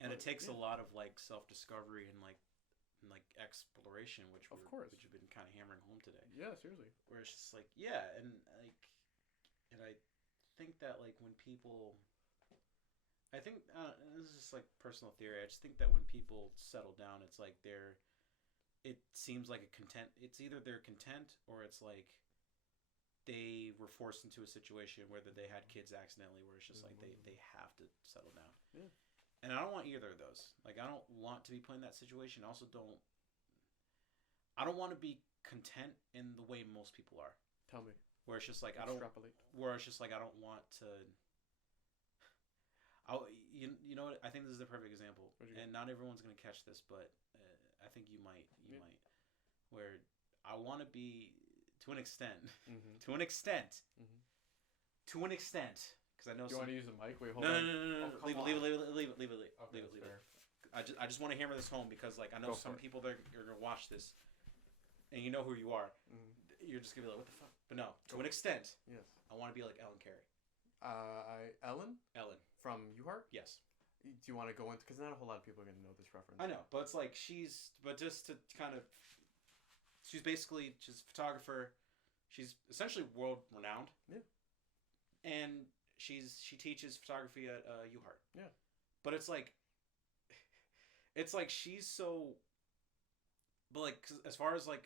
and it takes a lot of like self-discovery and like exploration, which you've been kind of hammering home today. Yeah, seriously. Where it's just like, and I think that like when people, I think this is just like personal theory. I just think that when people settle down, it's like it seems like it's either they're content or it's like they were forced into a situation whether they had kids accidentally, where it's just like they have to settle down. Yeah. And I don't want either of those. Like, I don't want to be put in that situation. I don't want to be content in the way most people are. Tell me. Where it's just like Extrapolate. Where it's just like I don't want to. You know what? I think this is the perfect example, and not everyone's gonna catch this, but I think you might. Might. Where I want to be to an extent, to an extent. Because I know. Do you want to use a mic? Wait, hold on. No. Leave it. Okay, leave it. I just want to hammer this home because like I know some people that are gonna watch this, and you know who you are. You're just gonna be like, what the fuck? But no, to an extent. Yes. I want to be like Ellen Carey. Ellen from Uhart. Yes. Do you want to go into, because not a whole lot of people are gonna know this reference. I know, but it's like but just to kind of, she's a photographer. She's essentially world renowned. Yeah. And she teaches photography at Uhart. Yeah. But it's like she's so. But like, cause as far as I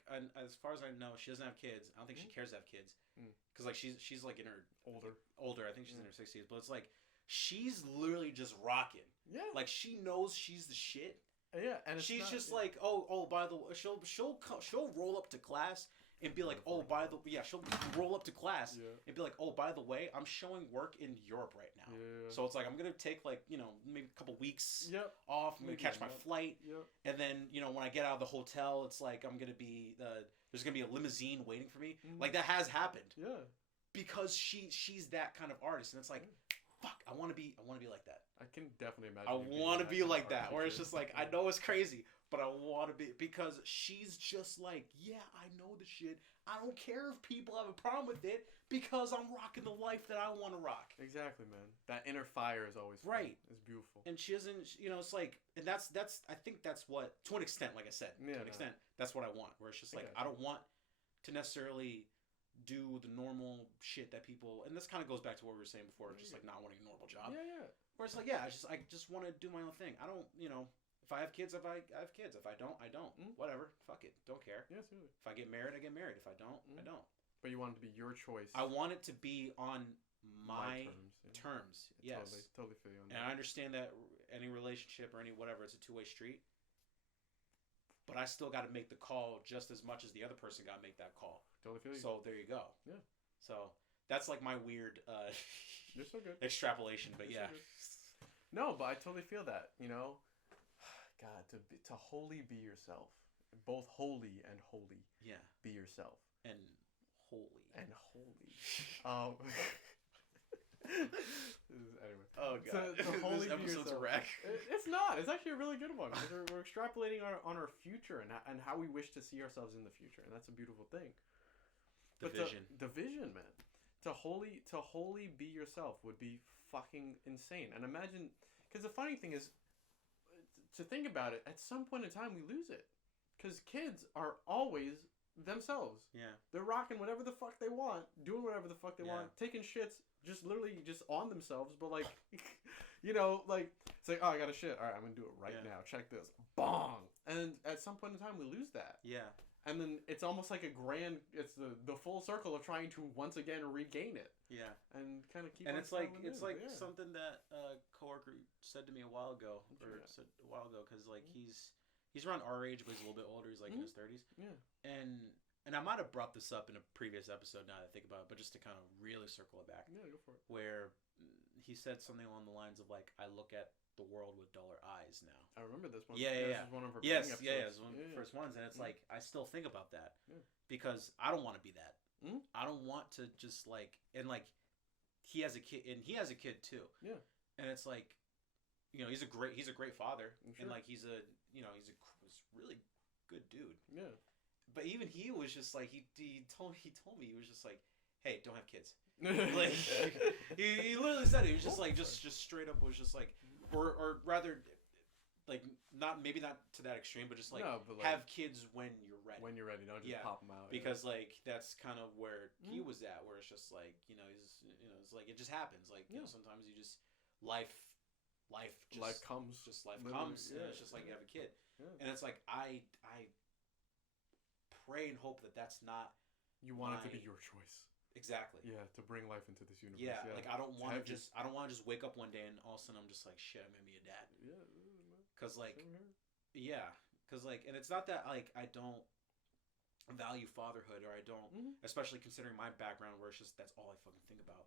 know, she doesn't have kids. I don't think she cares to have kids. Because like she's like in her older. I think she's in her 60s. But it's like she's literally just rocking. Yeah. Like she knows she's the shit. Yeah, and she's just like, oh, by the way, she'll roll up to class and be like, she'll roll up to class and be like, oh, by the way, I'm showing work in Europe right now. Yeah. So it's like, I'm going to take like, maybe a couple weeks off. I'm going to catch my flight. Yep. And then, when I get out of the hotel, it's like, I'm going to be, there's going to be a limousine waiting for me. Like that has happened. Yeah. Because she's that kind of artist. And it's like, fuck, I want to be like that. I can definitely imagine. I want to be like that, where it's just like, I know it's crazy, but I want to be, because she's just like, yeah, I know the shit. I don't care if people have a problem with it because I'm rocking the life that I want to rock. Exactly, man. That inner fire is always right. It's beautiful. And she doesn't, it's like, and that's I think that's what, to an extent, like I said, to an extent, that's what I want. Where it's just like, I don't want to necessarily do the normal shit that people, and this kind of goes back to what we were saying before, just like not wanting a normal job. Yeah. Where it's like, I just want to do my own thing. I don't, if I have kids, I have kids. If I don't, I don't. Whatever. Fuck it. Don't care. Yeah, absolutely. If I get married, I get married. If I don't, I don't. But you want it to be your choice. I want it to be on my terms. Yeah. Yes. Totally feel you on that. And I understand that any relationship or any whatever, it's a two-way street. But I still got to make the call just as much as the other person got to make that call. Totally feel you. So there you go. Yeah. So that's like my weird You're so good. extrapolation. But You're so no, but I totally feel that. God, to wholly be yourself, both holy and holy. Yeah. Be yourself. And holy. Anyway. Oh god. To wholly this be episode's yourself. a wreck. It's not. It's actually a really good one. We're extrapolating on our future and how we wish to see ourselves in the future, and that's a beautiful thing. The vision. The vision, man. To wholly be yourself would be fucking insane. And imagine, because the funny thing is, to think about it, at some point in time we lose it, because kids are always themselves. Yeah. They're rocking whatever the fuck they want, doing whatever the fuck they want, taking shits, just literally just on themselves. But like, like it's like, oh, I got a shit. All right, I'm gonna do it right now. Check this. Bong. And at some point in time we lose that. Yeah. And then it's almost like it's the full circle of trying to once again regain it. Yeah. And kind of keep. And it's like something that a coworker said to me a while ago, because like he's around our age, but he's a little bit older. He's like in his 30s. Yeah. And I might have brought this up in a previous episode now that I think about it, but just to kind of really circle it back. Yeah, go for it. Where he said something along the lines of like, I look at the world with duller eyes now. I remember this one. Yeah. This is one of her episodes. It's one of the first ones, and it's like I still think about that because I don't want to be that. I don't want to just like, and like he has a kid, and he has a kid too. Yeah. And it's like, he's a great father, sure. and like he's a really good dude. Yeah. But even he was just like he told me he was just like, hey, don't have kids. Like he literally said it. He was just like just straight up was just like, or rather, like not to that extreme, but just like, have kids when you're ready. When you're ready, don't just pop them out. Because like that's kind of where he was at, where it's just like he's it's like it just happens. Like sometimes you just life comes. And it's just like you have a kid, and it's like I pray and hope that that's not. You want it to be your choice. Exactly. Yeah, to bring life into this universe. Yeah, like I don't want to just wake up one day and all of a sudden I'm just like, shit, I'm gonna be a dad. Yeah. Cause like, and it's not that like I don't value fatherhood or I don't, especially considering my background where it's just that's all I fucking think about.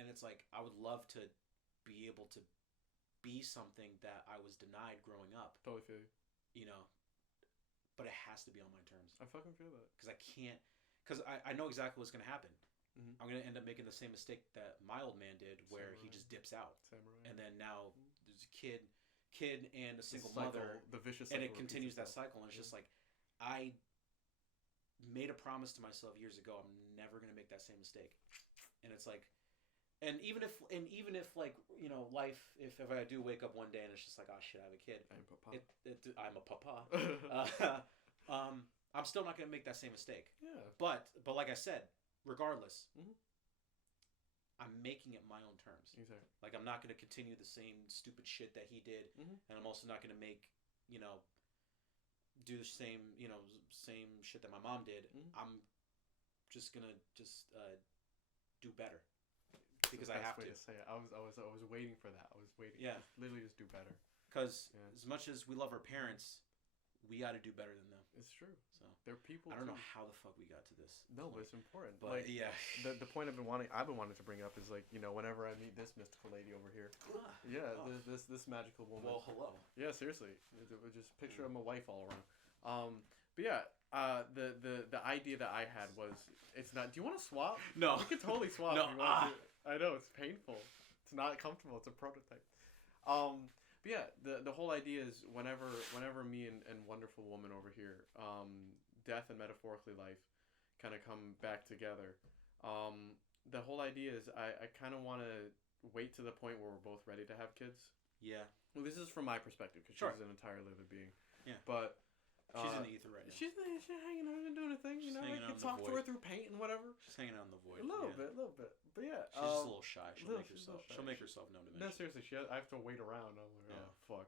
And it's like I would love to be able to be something that I was denied growing up. Totally feel you. But it has to be on my terms. I fucking feel that. Because I can't. Because I know exactly what's gonna happen. I'm gonna end up making the same mistake that my old man did, where he just dips out, and then now there's a kid and a single mother, the vicious cycle, and it continues that cycle. And it's just like I made a promise to myself years ago, I'm never gonna make that same mistake. And it's like, and even if like life, if I do wake up one day and it's just like, oh shit, I have a kid, I'm a papa. I'm still not gonna make that same mistake. Yeah. But like I said, regardless, I'm making it my own terms. Exactly. Like I'm not gonna continue the same stupid shit that he did, and I'm also not gonna make do the same same shit that my mom did. I'm just gonna do better because I have to. Say it. I was waiting for that. I was waiting. Yeah. Just literally just do better. Because as much as we love our parents, we got to do better than them. It's true. So they're people. I don't know how the fuck we got to this. No, but it's important. But like, the point I've been wanting to bring up is like whenever I meet this mystical lady over here, this magical woman. Well, hello. Yeah, seriously, just picture of my wife all around. But yeah, the idea that I had was it's not. Do you want to swap? No, we could totally swap. No, if you want to. I know it's painful. It's not comfortable. It's a prototype. But yeah, the whole idea is whenever me and wonderful woman over here, death and metaphorically life, kind of come back together. The whole idea is I kind of want to wait to the point where we're both ready to have kids. Yeah. Well, this is from my perspective because she's an entirely other being. Yeah. But she's in the ether right now. She's hanging out and doing her thing. You know, I can talk to her through paint and whatever. She's hanging out in the void. A little bit. But yeah, she's just a little shy. She'll make herself known eventually. No, seriously, I have to wait around. I'm like, oh fuck,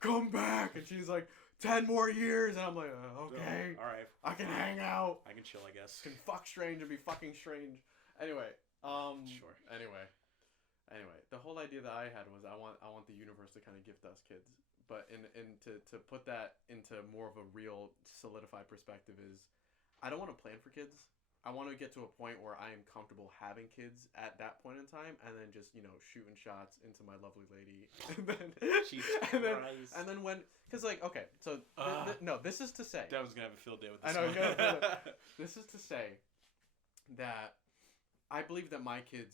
come back, and she's like 10 more years, and I'm like, okay, all right, I can hang out. I can chill, I guess. Can fuck strange and be fucking strange. Anyway, sure. Anyway, the whole idea that I had was I want the universe to kind of gift us kids. But to put that into more of a real solidified perspective is, I don't want to plan for kids. I want to get to a point where I am comfortable having kids at that point in time, and then just shooting shots into my lovely lady, and then when, because like, okay, so no, this is to say Devin's gonna have a field day with this. I know. This is to say that I believe that my kids,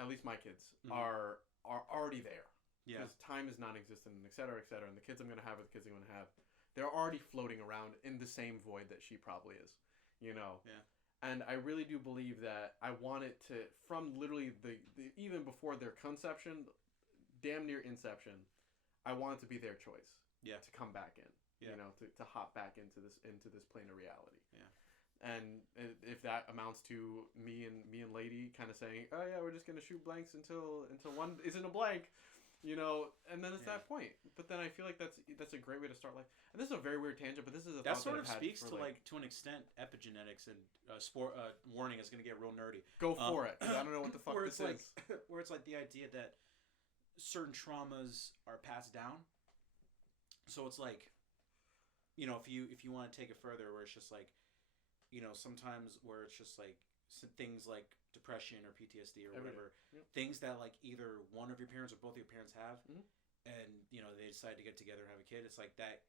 at least my kids, are already there. Yeah. Because time is non-existent, et cetera, and the kids I'm gonna have are the kids I'm gonna have. They're already floating around in the same void that she probably is. Yeah. And I really do believe that I want it to, from literally the even before their conception, damn near inception, I want it to be their choice. Yeah. To come back in. Yeah. To hop back into this plane of reality. Yeah. And if that amounts to me and Lady kind of saying, oh yeah, we're just gonna shoot blanks until one isn't a blank. And then it's that point. But then I feel like that's a great way to start life. And this is a very weird tangent, but this is a that thought sort that of I've speaks had to to an extent epigenetics and warning is going to get real nerdy. Go for it. 'Cause I don't know what the fuck this is. Where it's like the idea that certain traumas are passed down. So it's like, if you want to take it further, where it's just like, sometimes where it's just like things like depression or PTSD or whatever, things that like either one of your parents or both of your parents have, and they decide to get together and have a kid. It's like that.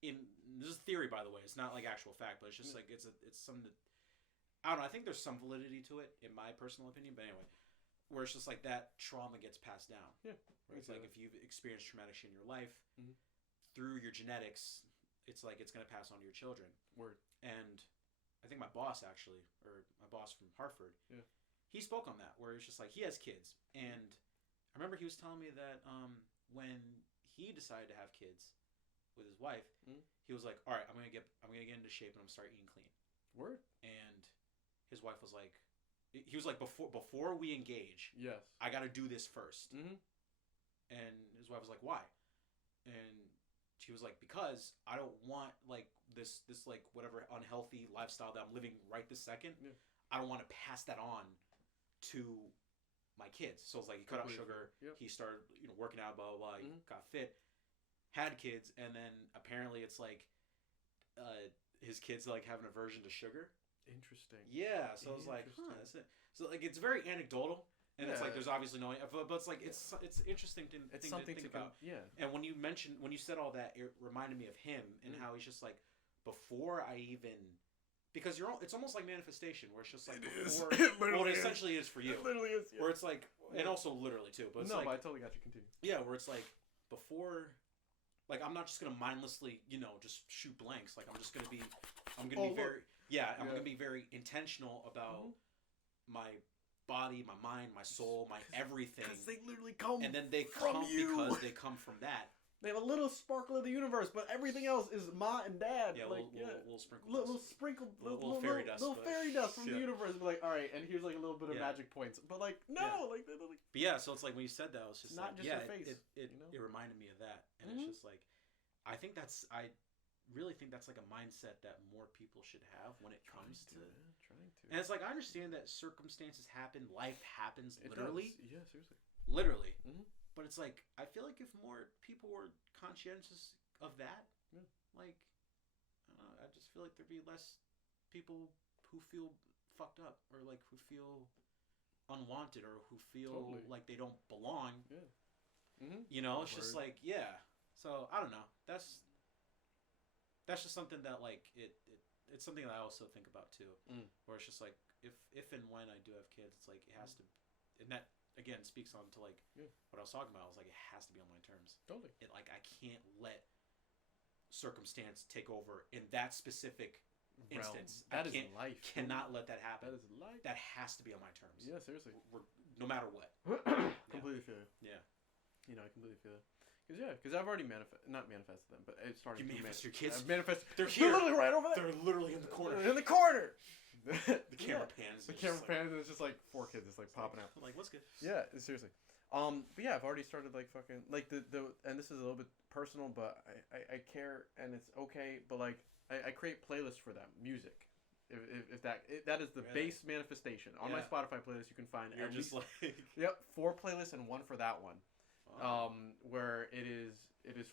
This is theory, by the way. It's not like actual fact, but it's just like it's something that I don't know. I think there's some validity to it in my personal opinion, but anyway, where it's just like that trauma gets passed down. Yeah, where it's like if you've experienced traumatic shit in your life through your genetics, it's like it's gonna pass on to your children. Word. And I think my boss actually, or my boss from Hartford, he spoke on that, where it's just like he has kids, and I remember he was telling me that when he decided to have kids with his wife, he was like, "All right, I'm gonna get into shape and I'm gonna start eating clean." Word. And his wife was like, he was like, before we engage, yes, I got to do this first. And his wife was like, "Why?" And she was like, "Because I don't want like this like whatever unhealthy lifestyle that I'm living right this second. Yeah. I don't want to pass that on to my kids." So it's like he cut out sugar. Yep. He started working out, blah blah blah. He got fit, had kids, and then apparently it's like his kids like have an aversion to sugar. Interesting. Yeah. So it's like, that's it. So like it's very anecdotal. And it's like there's obviously no, but it's like it's interesting to think about. Yeah. And when you said all that, it reminded me of him and how he's just like, before I even, because it's almost like manifestation, where it's just like before. Well, it essentially is for you. It literally is. Yeah. Where it's like, and also literally too. But it's but I totally got you. Continue. Yeah, where it's like before, like I'm not just gonna mindlessly, just shoot blanks. Like I'm gonna be very intentional about my body, my mind, my soul, my everything. Because they literally come and then they from come you. because they come from that. They have a little sparkle of the universe, but everything else is Ma and Dad. Yeah, like, little sprinkle. Little fairy dust. Little fairy dust from the universe. Be like, all right, and here's like a little bit of magic points. But like, no, like. But yeah, so it's like when you said that, I was just not like, just your face. It reminded me of that, and it's just like, I really think that's like a mindset that more people should have when it comes to. Trying to. And it's like I understand that circumstances happen, life happens, literally. Yeah, seriously. Literally. But it's like I feel like if more people were conscientious of that, like I don't know, I just feel like there'd be less people who feel fucked up or like who feel unwanted or who feel like they don't belong. Yeah. It's just like So I don't know. That's just something that like it's something that I also think about too. Where it's just like if and when I do have kids, it's like it has to, and that again speaks on to like what I was talking about. I was like, it has to be on my terms. Totally. It like I can't let circumstance take over in that specific instance. That is life. Cannot let that happen. That is life. That has to be on my terms. Yeah, seriously. No matter what. Completely feel you. Yeah. You know, I completely feel it. Because I've already not manifested them, but it's starting to manifest your kids. They're here. They're literally right over there. They're literally in the corner. In the corner. The camera pans. The camera pans, and it's just like 4 kids just like popping out. I'm like, what's good? Yeah, seriously. But yeah, I've already started like fucking like the and this is a little bit personal, but I care and it's okay. But like I create playlists for them, music. If that is the base manifestation on my Spotify playlist, you can find. You're just like 4 playlists and 1 for that one. Where it is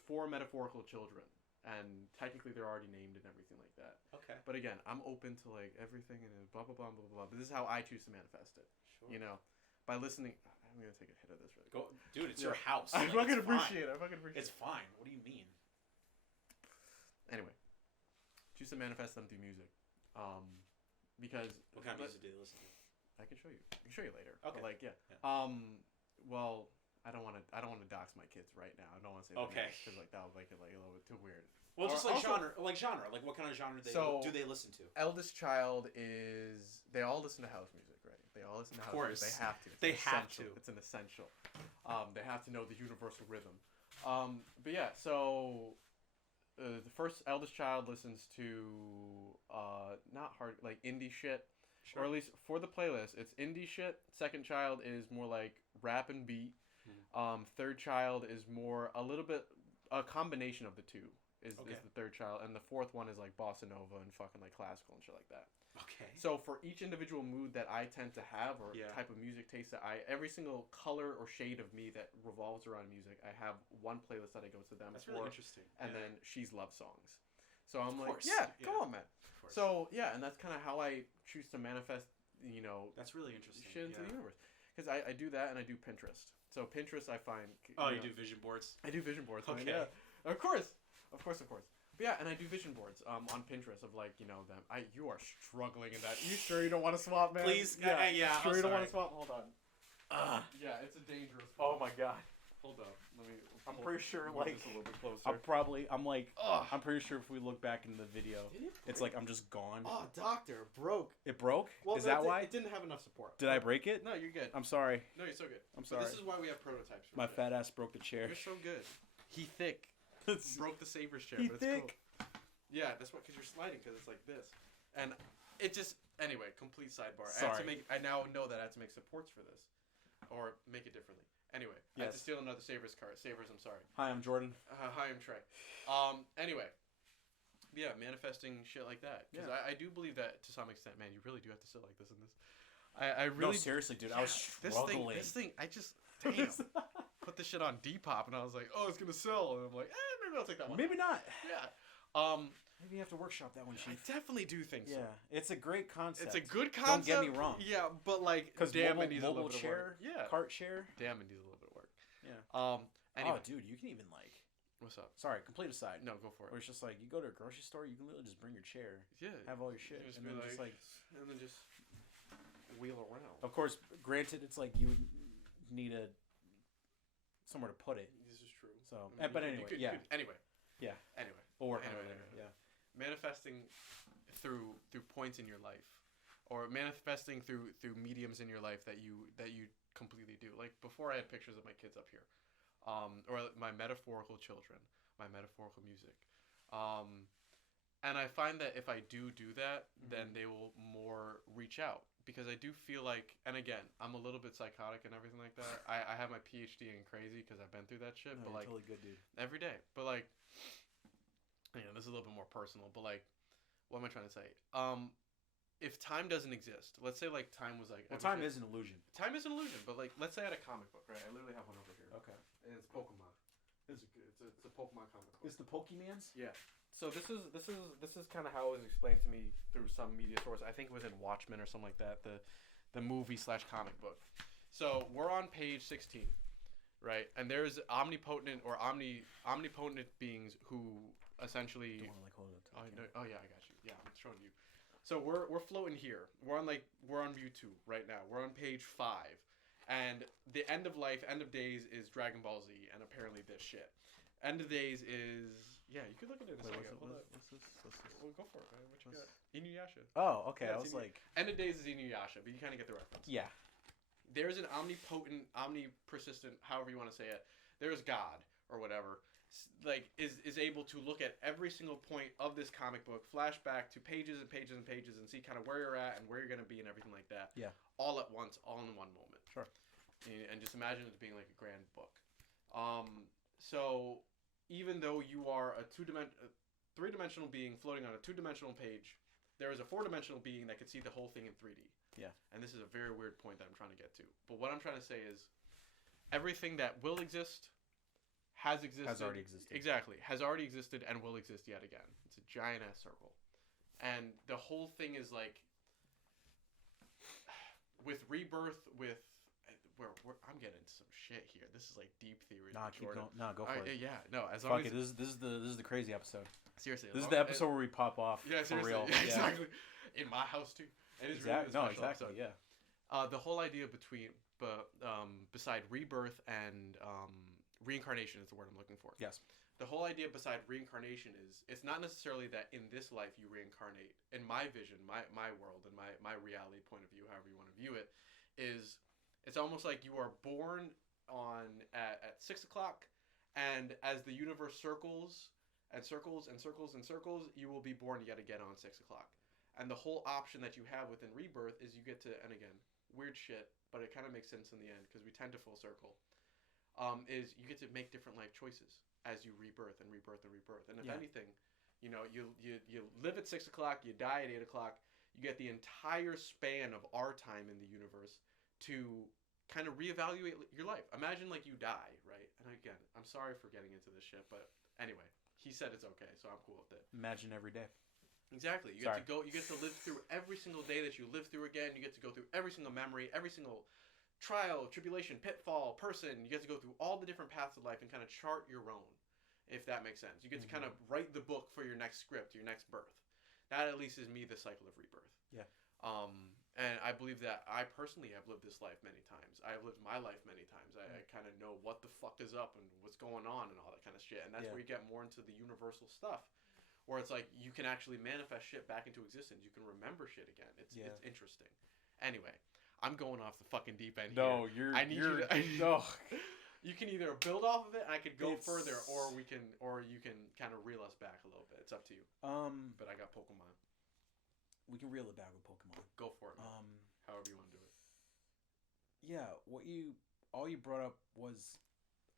4 metaphorical children, and technically they're already named and everything like that. Okay. But again, I'm open to like everything and blah blah blah blah blah. But this is how I choose to manifest it. Sure. You know, by listening. I'm gonna take a hit of this really. Go, dude. It's your house. I fucking appreciate it. I fucking appreciate it. It's fine. What do you mean? Anyway, choose to manifest them through music. Because what kind of music do you listen to? I can show you. I can show you later. Okay. But like yeah. Well, I don't want to dox my kids right now. I don't want to say okay because like that would make it like a little bit too weird. Well, just like genre. Like what kind of genre do they listen to? Eldest child is they all listen to house music, right? They all listen to house music. They have to. They have to. It's an essential. They have to know the universal rhythm. But yeah, so the first eldest child listens to not hard like indie shit. Sure. Or at least for the playlist, it's indie shit. Second child is more like rap and beat. Third child is more a little bit a combination of the two is the third child, and the fourth one is like bossa nova and fucking like classical and shit like that. Okay. So for each individual mood that I tend to have or type of music taste that every single color or shade of me that revolves around music, I have one playlist that I go to them for. That's really interesting. And then she's love songs. So I'm like, come on, man. So yeah, and that's kind of how I choose to manifest. You know, that's really interesting. Shit into the universe, because I do that and I do Pinterest. So Pinterest, I find. Oh, you do vision boards? I do vision boards. Okay. Yeah, of course. But yeah, and I do vision boards on Pinterest of like them. You are struggling in that. You sure you don't want to swap, man? Please, yeah. Sure you don't want to swap? Hold on. Yeah, it's a dangerous. Oh my god. Hold up. I'm pretty sure like just a little bit closer. I'm pretty sure if we look back in the video, it's like I'm just gone. Oh, doctor, broke. It broke? Well, is that why? It didn't have enough support. Did I break it? No, you're good. I'm sorry. No, you're so good. I'm sorry. But this is why we have prototypes. My fat ass broke the chair. You're so good. He thick. Broke the Sabres chair. He but thick. Cool. Yeah, that's what because you're sliding because it's like this, and it just anyway. Complete sidebar. Sorry. I now know that I have to make supports for this, or make it differently. Anyway, I had to steal another Sabres card. Sabres, I'm sorry. Hi, I'm Jordan. Hi, I'm Trey. Anyway, yeah, manifesting shit like that. Because I do believe that to some extent, man. You really do have to sit like this in this. I really. No, seriously, dude. I was struggling. This thing. I just put this shit on Depop, and I was like, oh, it's gonna sell, and I'm like, maybe I'll take that one. Maybe not. Yeah. Maybe you have to workshop that one, Chief. I definitely do think so. Yeah, it's a great concept. It's a good concept. Don't get me wrong. Yeah, but like, because damn, it needs a little bit chair, of work. Yeah, cart share. Damn, it needs a little bit of work. Yeah. Anyway. Oh, dude, you can even like. What's up? Sorry, complete aside. No, go for it. Where it's just like you go to a grocery store, you can literally just bring your chair. Yeah. Have all your shit, and then just wheel around. Of course, granted, it's like you would need somewhere to put it. This is true. So, but anyway, Anyway. Yeah. Anyway. We'll work on it. Yeah. Manifesting through points in your life, or manifesting through mediums in your life that you completely do. Like before, I had pictures of my kids up here, or my metaphorical children, my metaphorical music, and I find that if I do that, then they will more reach out because I do feel like, and again, I'm a little bit psychotic and everything like that. I have my PhD in crazy because I've been through that shit. No, but like totally good, dude. Every day, but like. This is a little bit more personal, but like, what am I trying to say? If time doesn't exist, let's say like time was like. Well, time is an illusion. Time is an illusion, but like, let's say I had a comic book, right? I literally have one over here. Okay. And it's Pokemon. It's a Pokemon comic book. It's the Pokemans? Yeah. So this is kind of how it was explained to me through some media source. I think it was in Watchmen or something like that. The movie / comic book. So we're on page 16, right? And there's omnipotent beings who. Essentially, don't want to like hold it. Oh yeah, I got you. Yeah, I'm showing you. So we're floating here. We're on view 2 right now. We're on page 5, And the end of life, end of days is Dragon Ball Z, and apparently this shit. End of days is you could look at it in a second. What's this? Well, go for it, man. What you got? Inuyasha. Oh, okay. Yeah, I was like, End of days is Inuyasha, but you kind of get the reference. yeah. There's an omnipotent, omnipersistent, however you want to say it. There's God or whatever, like is able to look at every single point of this comic book, flashback to pages and pages and pages, and see kind of where you're at and where you're gonna be and everything like that. Yeah. All at once, all in one moment. Sure. And just imagine it being like a grand book. So even though you are a three-dimensional being floating on a two-dimensional page, there is a four-dimensional being that could see the whole thing in 3D. Yeah. And this is a very weird point that I'm trying to get to. But what I'm trying to say is everything that will exist has existed. Has already existed. Exactly. Has already existed and will exist yet again. It's a giant-ass circle. And the whole thing is like with rebirth, with I'm getting into some shit here. This is like deep theory. Nah, keep going. No, go for it. Yeah, no. As long Fuck as it. This is the crazy episode. Seriously, This is the episode where we pop off. Yeah, seriously. For real. Yeah, exactly. In my house too. It is really a special episode. Yeah. The whole idea beside rebirth and reincarnation is the word I'm looking for. Yes. The whole idea beside reincarnation is it's not necessarily that in this life you reincarnate. In my vision, my world, and my reality point of view, however you want to view it, is it's almost like you are born at 6 o'clock, and as the universe circles and circles and circles and circles, you will be born yet again on 6 o'clock. And the whole option that you have within rebirth is you get to, and again, weird shit, but it kind of makes sense in the end because we tend to full circle, is you get to make different life choices as you rebirth and rebirth and rebirth. And if anything, you live at 6 o'clock, you die at 8 o'clock, you get the entire span of our time in the universe to kind of reevaluate your life. Imagine like you die, right? And again, I'm sorry for getting into this shit, but anyway, he said it's okay, so I'm cool with it. Imagine every day. Exactly. You get to live through every single day that you live through again. You get to go through every single memory, every single trial, tribulation, pitfall, person. You get to go through all the different paths of life and kind of chart your own, if that makes sense. You get to kind of write the book for your next script, your next birth. That at least is me, the cycle of rebirth. Yeah. And I believe that I personally have lived this life many times. I have lived my life many times. I kind of know what the fuck is up and what's going on and all that kind of shit. And that's where you get more into the universal stuff, where it's like you can actually manifest shit back into existence. You can remember shit again. It's interesting. Anyway, I'm going off the fucking deep end here. No, you can either build off of it, and I could go further, or you can kind of reel us back a little bit. It's up to you. But I got Pokemon. We can reel it back with Pokemon. Go for it, man. However you want to do it. Yeah, all you brought up was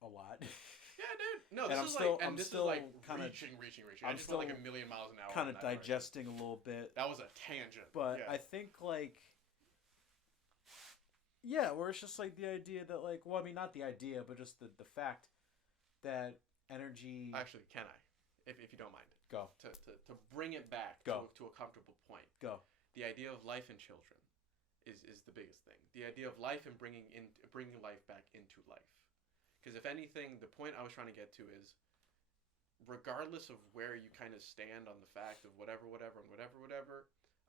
a lot. Yeah, dude. No, this is like reaching. I just went like a million miles an hour. Kind of digesting a little bit. That was a tangent. But I think like, yeah, where it's just like the idea that like, well, I mean, not the idea, but just the fact that energy. Actually, can I, if you don't mind? Go. To bring it back to a comfortable point. Go. The idea of life and children is the biggest thing. The idea of life and bringing life back into life. Because if anything, the point I was trying to get to is, regardless of where you kind of stand on the fact of whatever,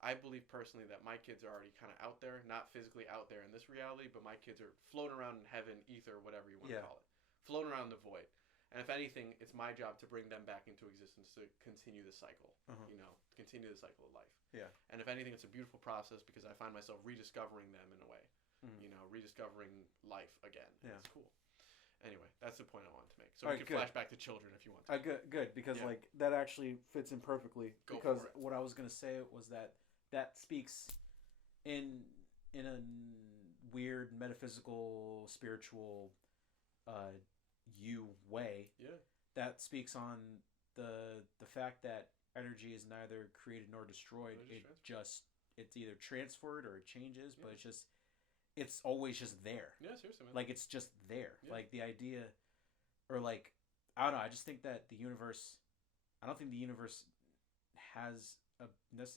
I believe personally that my kids are already kind of out there, not physically out there in this reality, but my kids are floating around in heaven, ether, whatever you want to call it. Floating around the void. And if anything, it's my job to bring them back into existence to continue the cycle, continue the cycle of life. Yeah. And if anything, it's a beautiful process because I find myself rediscovering them in a way, rediscovering life again. Yeah. It's cool. Anyway, that's the point I wanted to make. So we can flash back to children if you want to. Good, because like that actually fits in perfectly. Because what I was going to say was that speaks in a weird metaphysical, spiritual way that speaks on the fact that energy is neither created nor destroyed. It's either transferred or it changes, but it's always just there. Yeah, seriously, man. Like it's just there. Like the idea, or like I don't know. I just think that the universe. I don't think the universe has a.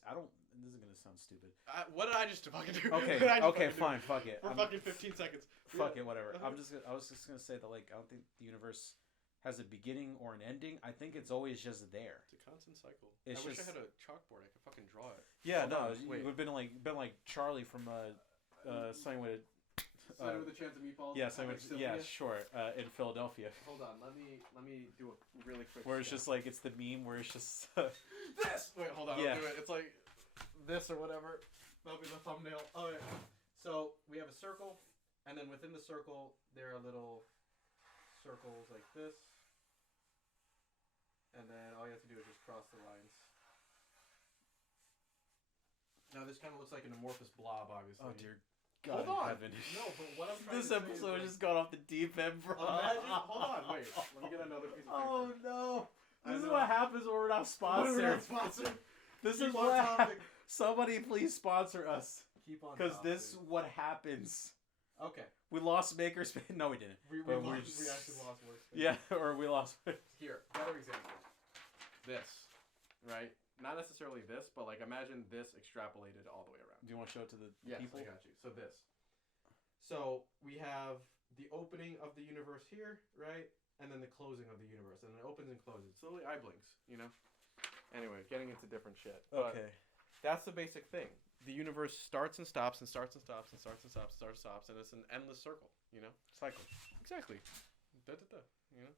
I don't. This is gonna sound stupid. What did I just fucking do? Okay, fine. Fuck it. For fucking 15 seconds. Fuck it, whatever. I was just gonna say that like I don't think the universe has a beginning or an ending. I think it's always just there. It's a constant cycle. I wish I had a chalkboard. I could fucking draw it. Yeah, no, it would have been like Charlie from something with Cinnamon with a Chance of Meatballs. Yeah, sure. In Philadelphia. Hold on, let me do a really quick. Where it's just like it's the meme where it's just this. Wait, hold on. Yeah. I'll do it. It's like this or whatever. That'll be the thumbnail. Oh yeah. So we have a circle, and then within the circle there are little circles like this, and then all you have to do is just cross the lines. Now this kind of looks like an amorphous blob, obviously. Oh dear God. Hold on. Heaven. No, but what I'm trying This to say episode is just got off the deep end, bro. Imagine. Hold on. Wait. Let me get another piece of paper. Oh no. This is know. what happens when we're not sponsored. We're not sponsored. This Keep is on what topic. Somebody please sponsor us. Keep on. Because topic. this is what happens. Okay. We lost Makerspace. No, we didn't. We actually lost Workspace. Yeah, or we lost. Here, better example. This, right? Not necessarily this, but like imagine this extrapolated all the way around. Do you want to show it to the people? Yes, I got you. So this. So we have the opening of the universe here, right? And then the closing of the universe. And then it opens and closes. So the eye blinks, you know? Anyway, getting into different shit. Okay. That's the basic thing. The universe starts and stops and starts and stops and starts and stops, starts and stops, and it's an endless circle, you know? Cycle. Exactly. You know?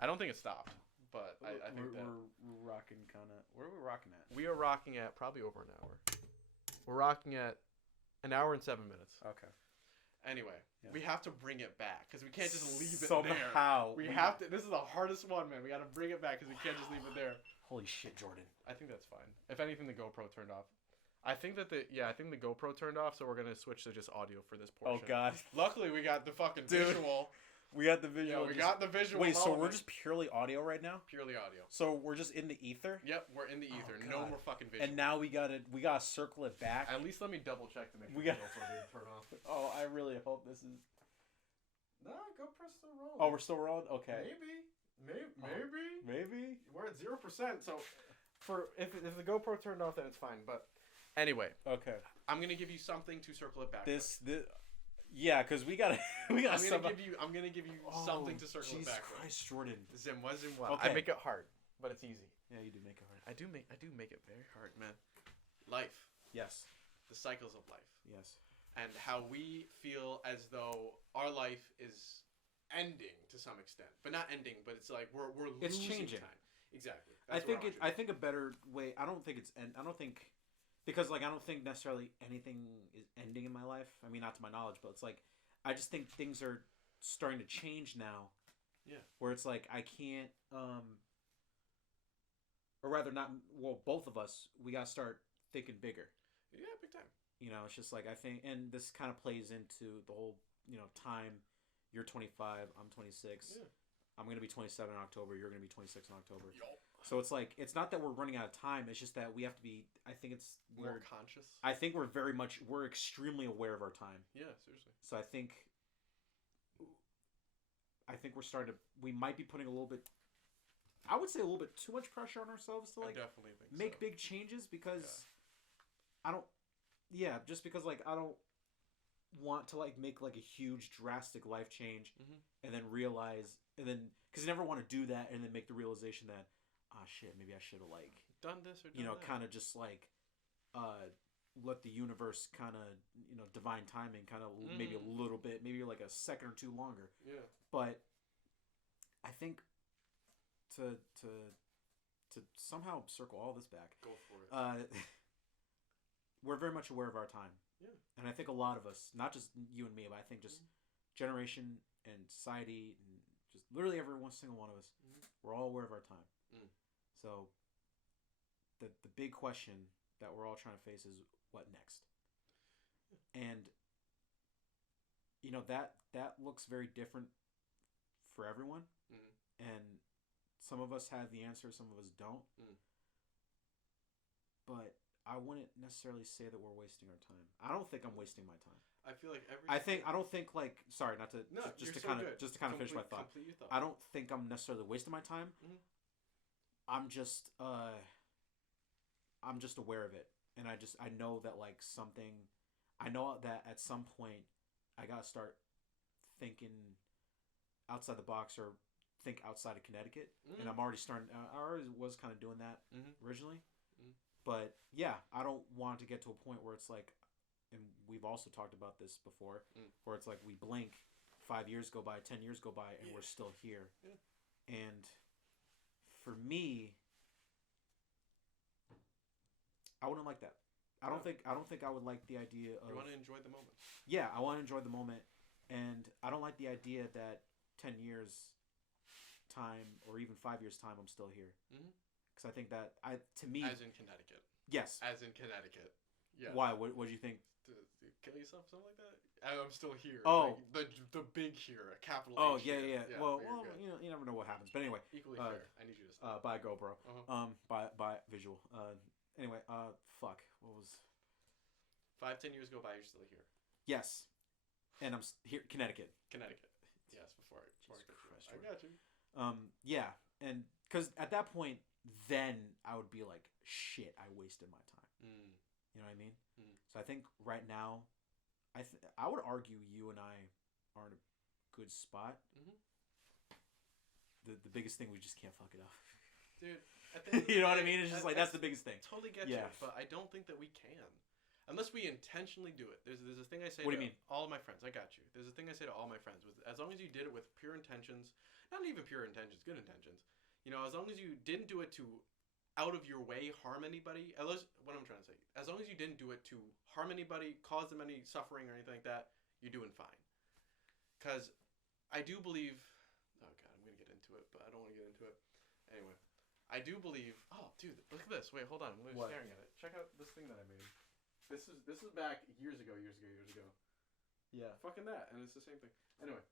I don't think it stopped, but I think we're rocking kind of. Where are we rocking at? we are rocking at probably over an hour. We're rocking at an hour and 7 minutes. Okay. Anyway, Yeah. we have to bring it back because we can't just leave it there. Somehow. We have to. This is the hardest one, man. We got to bring it back because we can't just leave it there. Holy shit, Jordan. I think that's fine. If anything, the GoPro turned off. I think the GoPro turned off, so we're gonna switch to just audio for this portion. Oh God. Luckily, we got the fucking Dude. visual. We got the visual. Yeah, we got the visual. Wait, so we're element. just purely audio right now? purely audio. So we're just in the ether? Yep, we're in the ether. Oh, No God. more fucking visual. And now we gotta circle it back. At least let me double check to make sure We the got- GoPro didn't turn off. Oh, I really hope this is. No, go press the roll. Oh, we're still rolling. Okay. Maybe. We're at 0%. So, if the GoPro turned off, then it's fine. But anyway, Okay. I'm gonna give you something to circle it back. This. Yeah, because we gotta. I'm gonna give you something to circle it Jesus back. Christ, Jordan. Zimwa. Okay. I make it hard, but it's easy. Yeah, you do make it hard. I do make it very hard, man. Life, Yes. the cycles of life, Yes. and how we feel as though our life is ending to some extent, but not ending. But it's like we're It's losing changing. time. Exactly. I think a better way. I don't think because like I don't think necessarily anything is ending in my life. I mean, not to my knowledge, but it's like I just think things are starting to change now. Yeah. Where it's like I can't, or rather not. Well, both of us, we gotta start thinking bigger. Yeah, big time. You know, it's just like I think, and this kind of plays into the whole, time. You're 25, I'm 26. Yeah. I'm gonna be 27 in October. You're gonna be 26 in October. Yo. So it's like it's not that we're running out of time. It's just that we have to be. I think it's More conscious. I think we're extremely aware of our time. Yeah, seriously. So I think we're starting to. We might be putting a little bit. I would say a little bit too much pressure on ourselves to I like definitely think make so. big changes because I don't. Yeah, just because like I don't want to like make like a huge drastic life change and then realize and then because you never want to do that and then make the realization that shit, maybe I should have like done this or done that. kind of just like let the universe kind of divine timing kind of maybe a little bit, maybe like a second or two longer. Yeah. But I think to somehow circle all this back, Go for it. we're very much aware of our time. Yeah. And I think a lot of us, not just you and me, but I think just generation and society and just literally every single one of us, we're all aware of our time. So the big question that we're all trying to face is what next? And that looks very different for everyone. And some of us have the answer, some of us don't. But I wouldn't necessarily say that we're wasting our time. I don't think I'm wasting my time. I feel like I don't think like sorry, not to just to kind of finish my thought. Complete your thought. I don't think I'm necessarily wasting my time. I'm just aware of it, and I know that like I know that at some point I gotta start thinking outside the box or think outside of Connecticut, and I'm already starting. I already was kind of doing that originally, but yeah, I don't want to get to a point where it's like and we've also talked about this before, where it's like we blink, 5 years go by, 10 years go by, and we're still here. Yeah. And for me, I wouldn't like that. I don't think I would like the idea of... You want to enjoy the moment. Yeah, I want to enjoy the moment, and I don't like the idea that 10 years time or even 5 years time I'm still here. Because I think that to me, as in Connecticut. Yes. As in Connecticut. Yeah. Why? What do you think? To kill yourself, something like that. I'm still here. Oh, like the big here, a capital. Oh H yeah. Well, you never know what happens. But anyway, equally fair. I need you to stop. Buy a GoPro. Buy visual. Anyway, fuck. What was? 5-10 years go by, you're still here. Yes, and I'm here, Connecticut. Yes, before I got you. Yeah, and because at that point, then I would be like, shit, I wasted my time. You know what I mean? So I think right now, I would argue you and I are in a good spot. The biggest thing, we just can't fuck it up. Dude, you know what I mean? It's just like, that's the biggest thing. Totally get you, but I don't think that we can. Unless we intentionally do it. There's a thing I say to all of my friends. I got you. There's a thing I say to all my friends. As long as you did it with pure intentions, not even pure intentions, good intentions. You know, as long as you didn't do it to out of your way harm anybody. What I'm trying to say. As long as you didn't do it to harm anybody, cause them any suffering or anything like that, you're doing fine. Because I do believe... Oh, God, I'm going to get into it, but I don't want to get into it. Anyway. I do believe... Oh, dude, look at this. Wait, hold on. I'm staring at it. Check out this thing that I made. This is back years ago. Yeah. Fucking that. And it's the same thing. Anyway.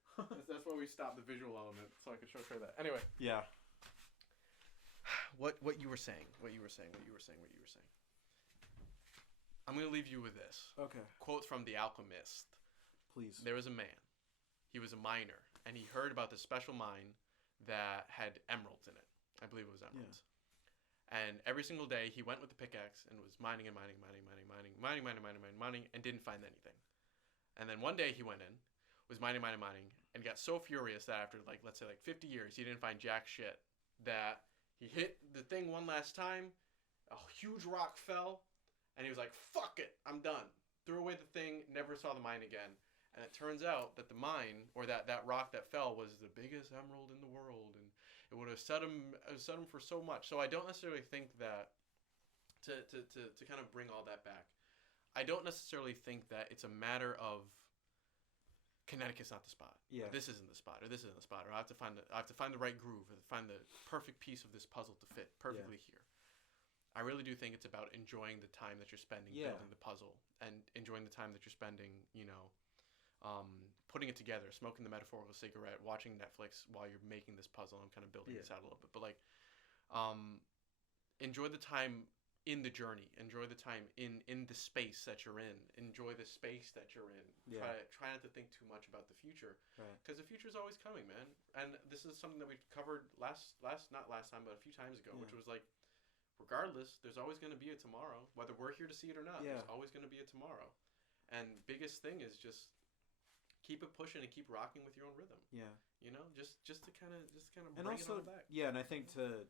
that's why we stopped the visual element, so I could show that. Anyway. Yeah. What you were saying. I'm going to leave you with this. Okay. Quote from The Alchemist. Please. There was a man. He was a miner. And he heard about this special mine that had emeralds in it. I believe it was emeralds. Yeah. And every single day he went with the pickaxe and was mining and mining, and didn't find anything. And then one day he went in, was mining, and got so furious that after, let's say 50 years, he didn't find jack shit, that he hit the thing one last time, a huge rock fell, and he was like, fuck it, I'm done. Threw away the thing, never saw the mine again. And it turns out that the mine, or that rock that fell, was the biggest emerald in the world, and it would have set him for so much. So I don't necessarily think that, to kind of bring all that back, I don't necessarily think that it's a matter of Connecticut's not the spot. Yeah. Or this isn't the spot, or this isn't the spot, or I have to find the right groove, or find the perfect piece of this puzzle to fit perfectly here. I really do think it's about enjoying the time that you're spending building the puzzle, and enjoying the time that you're spending, putting it together, smoking the metaphorical cigarette, watching Netflix while you're making this puzzle. I'm kind of building this out a little bit, but enjoy the time in the journey. Enjoy the time in the space that you're in. Enjoy the space that you're in. Yeah. Try not to think too much about the future, because the future is always coming, man. And this is something that we covered not last time, but a few times ago, which was regardless, there's always going to be a tomorrow, whether we're here to see it or not. There's always going to be a tomorrow. And biggest thing is just keep it pushing and keep rocking with your own rhythm. Yeah. Just to kind of and bring also, it all back. Yeah, and I think to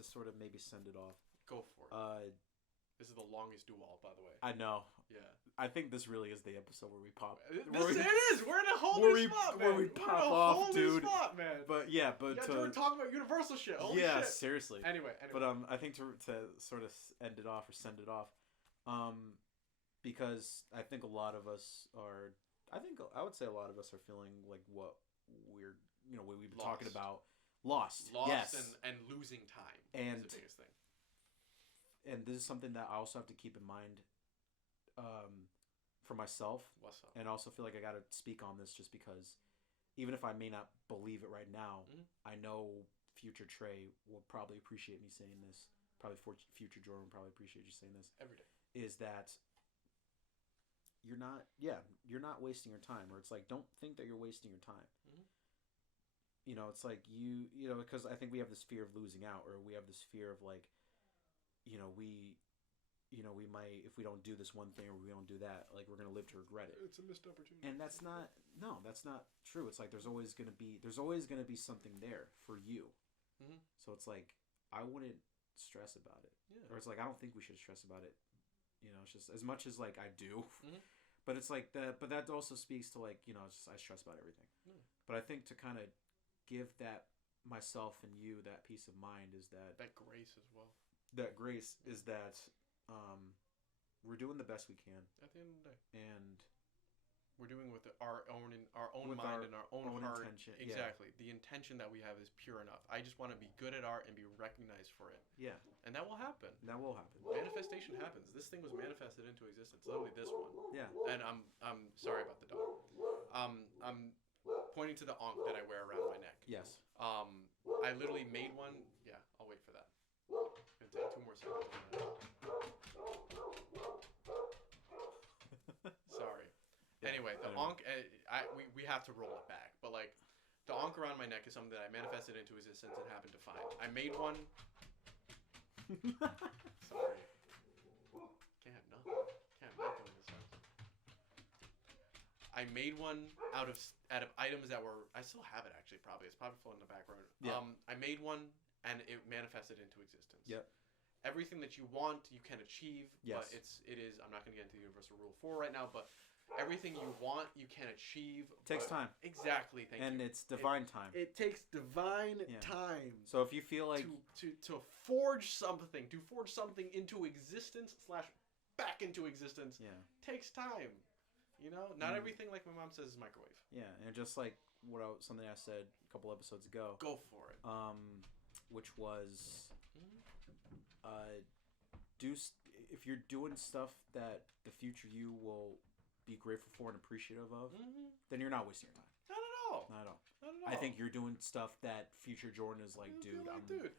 sort of maybe send it off. Go for it. This is the longest do-all, by the way. I know. Yeah. I think this really is the episode where we pop. It is. We're in a whole new spot, man. Where we pop off, dude. Spot, man. But we're talking about Universal shit. Holy shit. Seriously. Anyway. But I think to sort of end it off or send it off, because I think a lot of us are. I would say a lot of us are feeling like what we're, what we've been talking about. Lost. Yes. And losing time and is the biggest thing. And this is something that I also have to keep in mind for myself. What's up? And I also feel like I got to speak on this just because even if I may not believe it right now, I know future Trey will probably appreciate me saying this. Probably future Jordan will probably appreciate you saying this. Every day. Is that you're not wasting your time. Or it's like, don't think that you're wasting your time. It's like because I think we have this fear of losing out, or we have this fear of we might, if we don't do this one thing or we don't do that, we're gonna live to regret it. It's a missed opportunity. And that's not true. It's like there's always gonna be something there for you. So it's like I wouldn't stress about it. Yeah. Or it's like I don't think we should stress about it. It's just as much as I do. But it's like that. But that also speaks to like I stress about everything. Yeah. But I think to kind of give that myself and you that peace of mind is that grace as well. That grace is that we're doing the best we can at the end of the day, and we're doing with our own mind and our own heart. Intention. Exactly. Yeah. The intention that we have is pure enough. I just want to be good at art and be recognized for it. Yeah. And that will happen. Manifestation happens. This thing was manifested into existence. Literally this one. Yeah. And I'm sorry about the dog. I'm pointing to the ankh that I wear around my neck. Yes. I literally made one. Yeah, I'll wait for that. It's gonna take 2 more seconds. Sorry. Yeah, anyway, the ankh, we have to roll it back. But like, the ankh around my neck is something that I manifested into existence and happened to find. I made one. Sorry. Can't have nothing. Can't have nothing in this house. I made one out of items that were. I still have it actually. Probably it's probably floating in the background. Yeah. I made one and it manifested into existence. Yep. Everything that you want, you can achieve. Yes. But it is. I'm not going to get into the universal rule 4 right now, but everything you want, you can achieve. It takes time. Exactly. Thank you. And it's divine time. It takes divine time. So if you feel like to forge something, into existence / back into existence, takes time. Not everything, like my mom says, is microwave. Yeah, and just like something I said a couple episodes ago. Go for it. Which was, if you're doing stuff that the future you will be grateful for and appreciative of, then you're not wasting your time. Not at all. Not at all. I think you're doing stuff that future Jordan is like, dude,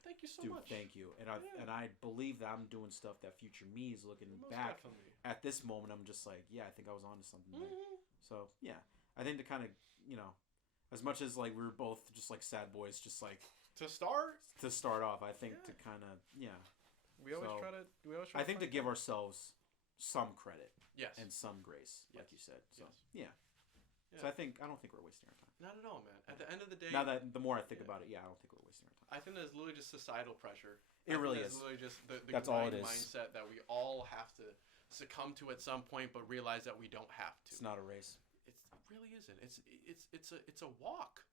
thank you so much. Thank you. And I believe that I'm doing stuff that future me is looking back at this moment. I'm just like, yeah, I think I was onto something there. So yeah, I think to kind of, as much as like we were both just like sad boys, just like to start off, I think to kind of We always try to. I think to give ourselves some credit, yes, and some grace, like you said. So yes. So I don't think we're wasting our time. Not at all, man. At the end of the day, now that the more I think about it, I don't think we're wasting our time. I think there's literally just societal pressure. It really is. Literally just the That's all it is. Mindset that we all have to succumb to at some point, but realize that we don't have to. It's not a race. It really isn't. It's a walk.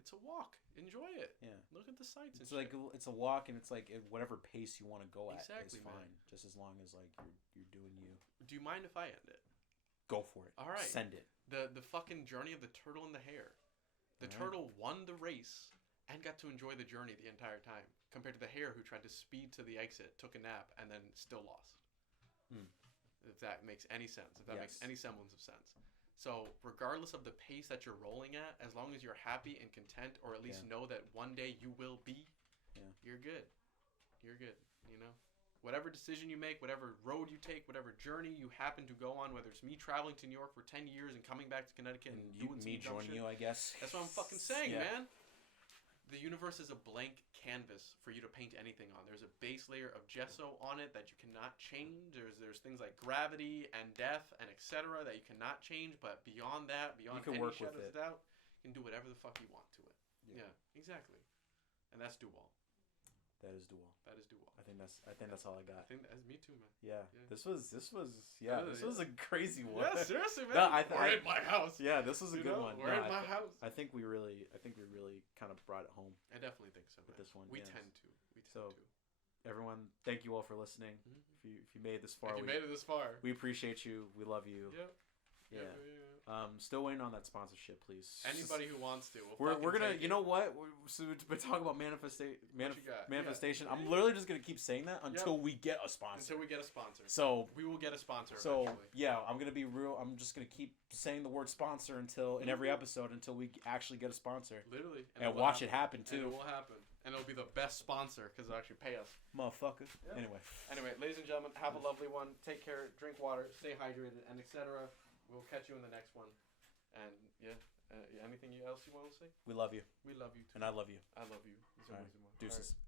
It's a walk. Enjoy it. Yeah. Look at the sights. It's like it's a walk, and it's like at whatever pace you want to go at is fine. Man. Just as long as like you're doing you. Do you mind if I end it? Go for it. All right. Send it. The fucking journey of the turtle and the hare. The turtle won the race and got to enjoy the journey the entire time, compared to the hare who tried to speed to the exit, took a nap, and then still lost. If that makes any sense. If that makes any semblance of sense. So regardless of the pace that you're rolling at, as long as you're happy and content, or at least know that one day you will be, you're good. You're good. Whatever decision you make, whatever road you take, whatever journey you happen to go on, whether it's me traveling to New York for 10 years and coming back to Connecticut and doing me joining you, I guess. That's what I'm fucking saying, man. The universe is a blank canvas for you to paint anything on. There's a base layer of gesso on it that you cannot change. There's things like gravity and death and etc. that you cannot change. But beyond that, beyond any shadows of doubt, you can do whatever the fuck you want to it. Yeah, exactly. And that's Duwall. That is Duwall. That is Duwall. I think that's all I got. I think that's me too, man. Yeah. This was a crazy one. Yeah, seriously, man. No, we're in my house. Yeah, this was a good one. We're in my house. I think we really kind of brought it home. I definitely think so. With this one, we tend to. Everyone, thank you all for listening. If you made it this far, we appreciate you. We love you. Yep. Yeah. Still waiting on that sponsorship, please. Anybody who wants to. We're gonna. You know what? So we're talking about manifestation. Yeah. I'm literally just gonna keep saying that until we get a sponsor. So we will get a sponsor. So eventually. I'm gonna be real. I'm just gonna keep saying the word sponsor in every episode until we actually get a sponsor. Literally. And watch it happen too. And it will happen. And it'll be the best sponsor because it'll actually pay us. Motherfucker. Yeah. Anyway, ladies and gentlemen, have a lovely one. Take care. Drink water. Stay hydrated, and etc. We'll catch you in the next one. And anything else you want to say? We love you. We love you too. And I love you. I love you. Deuces.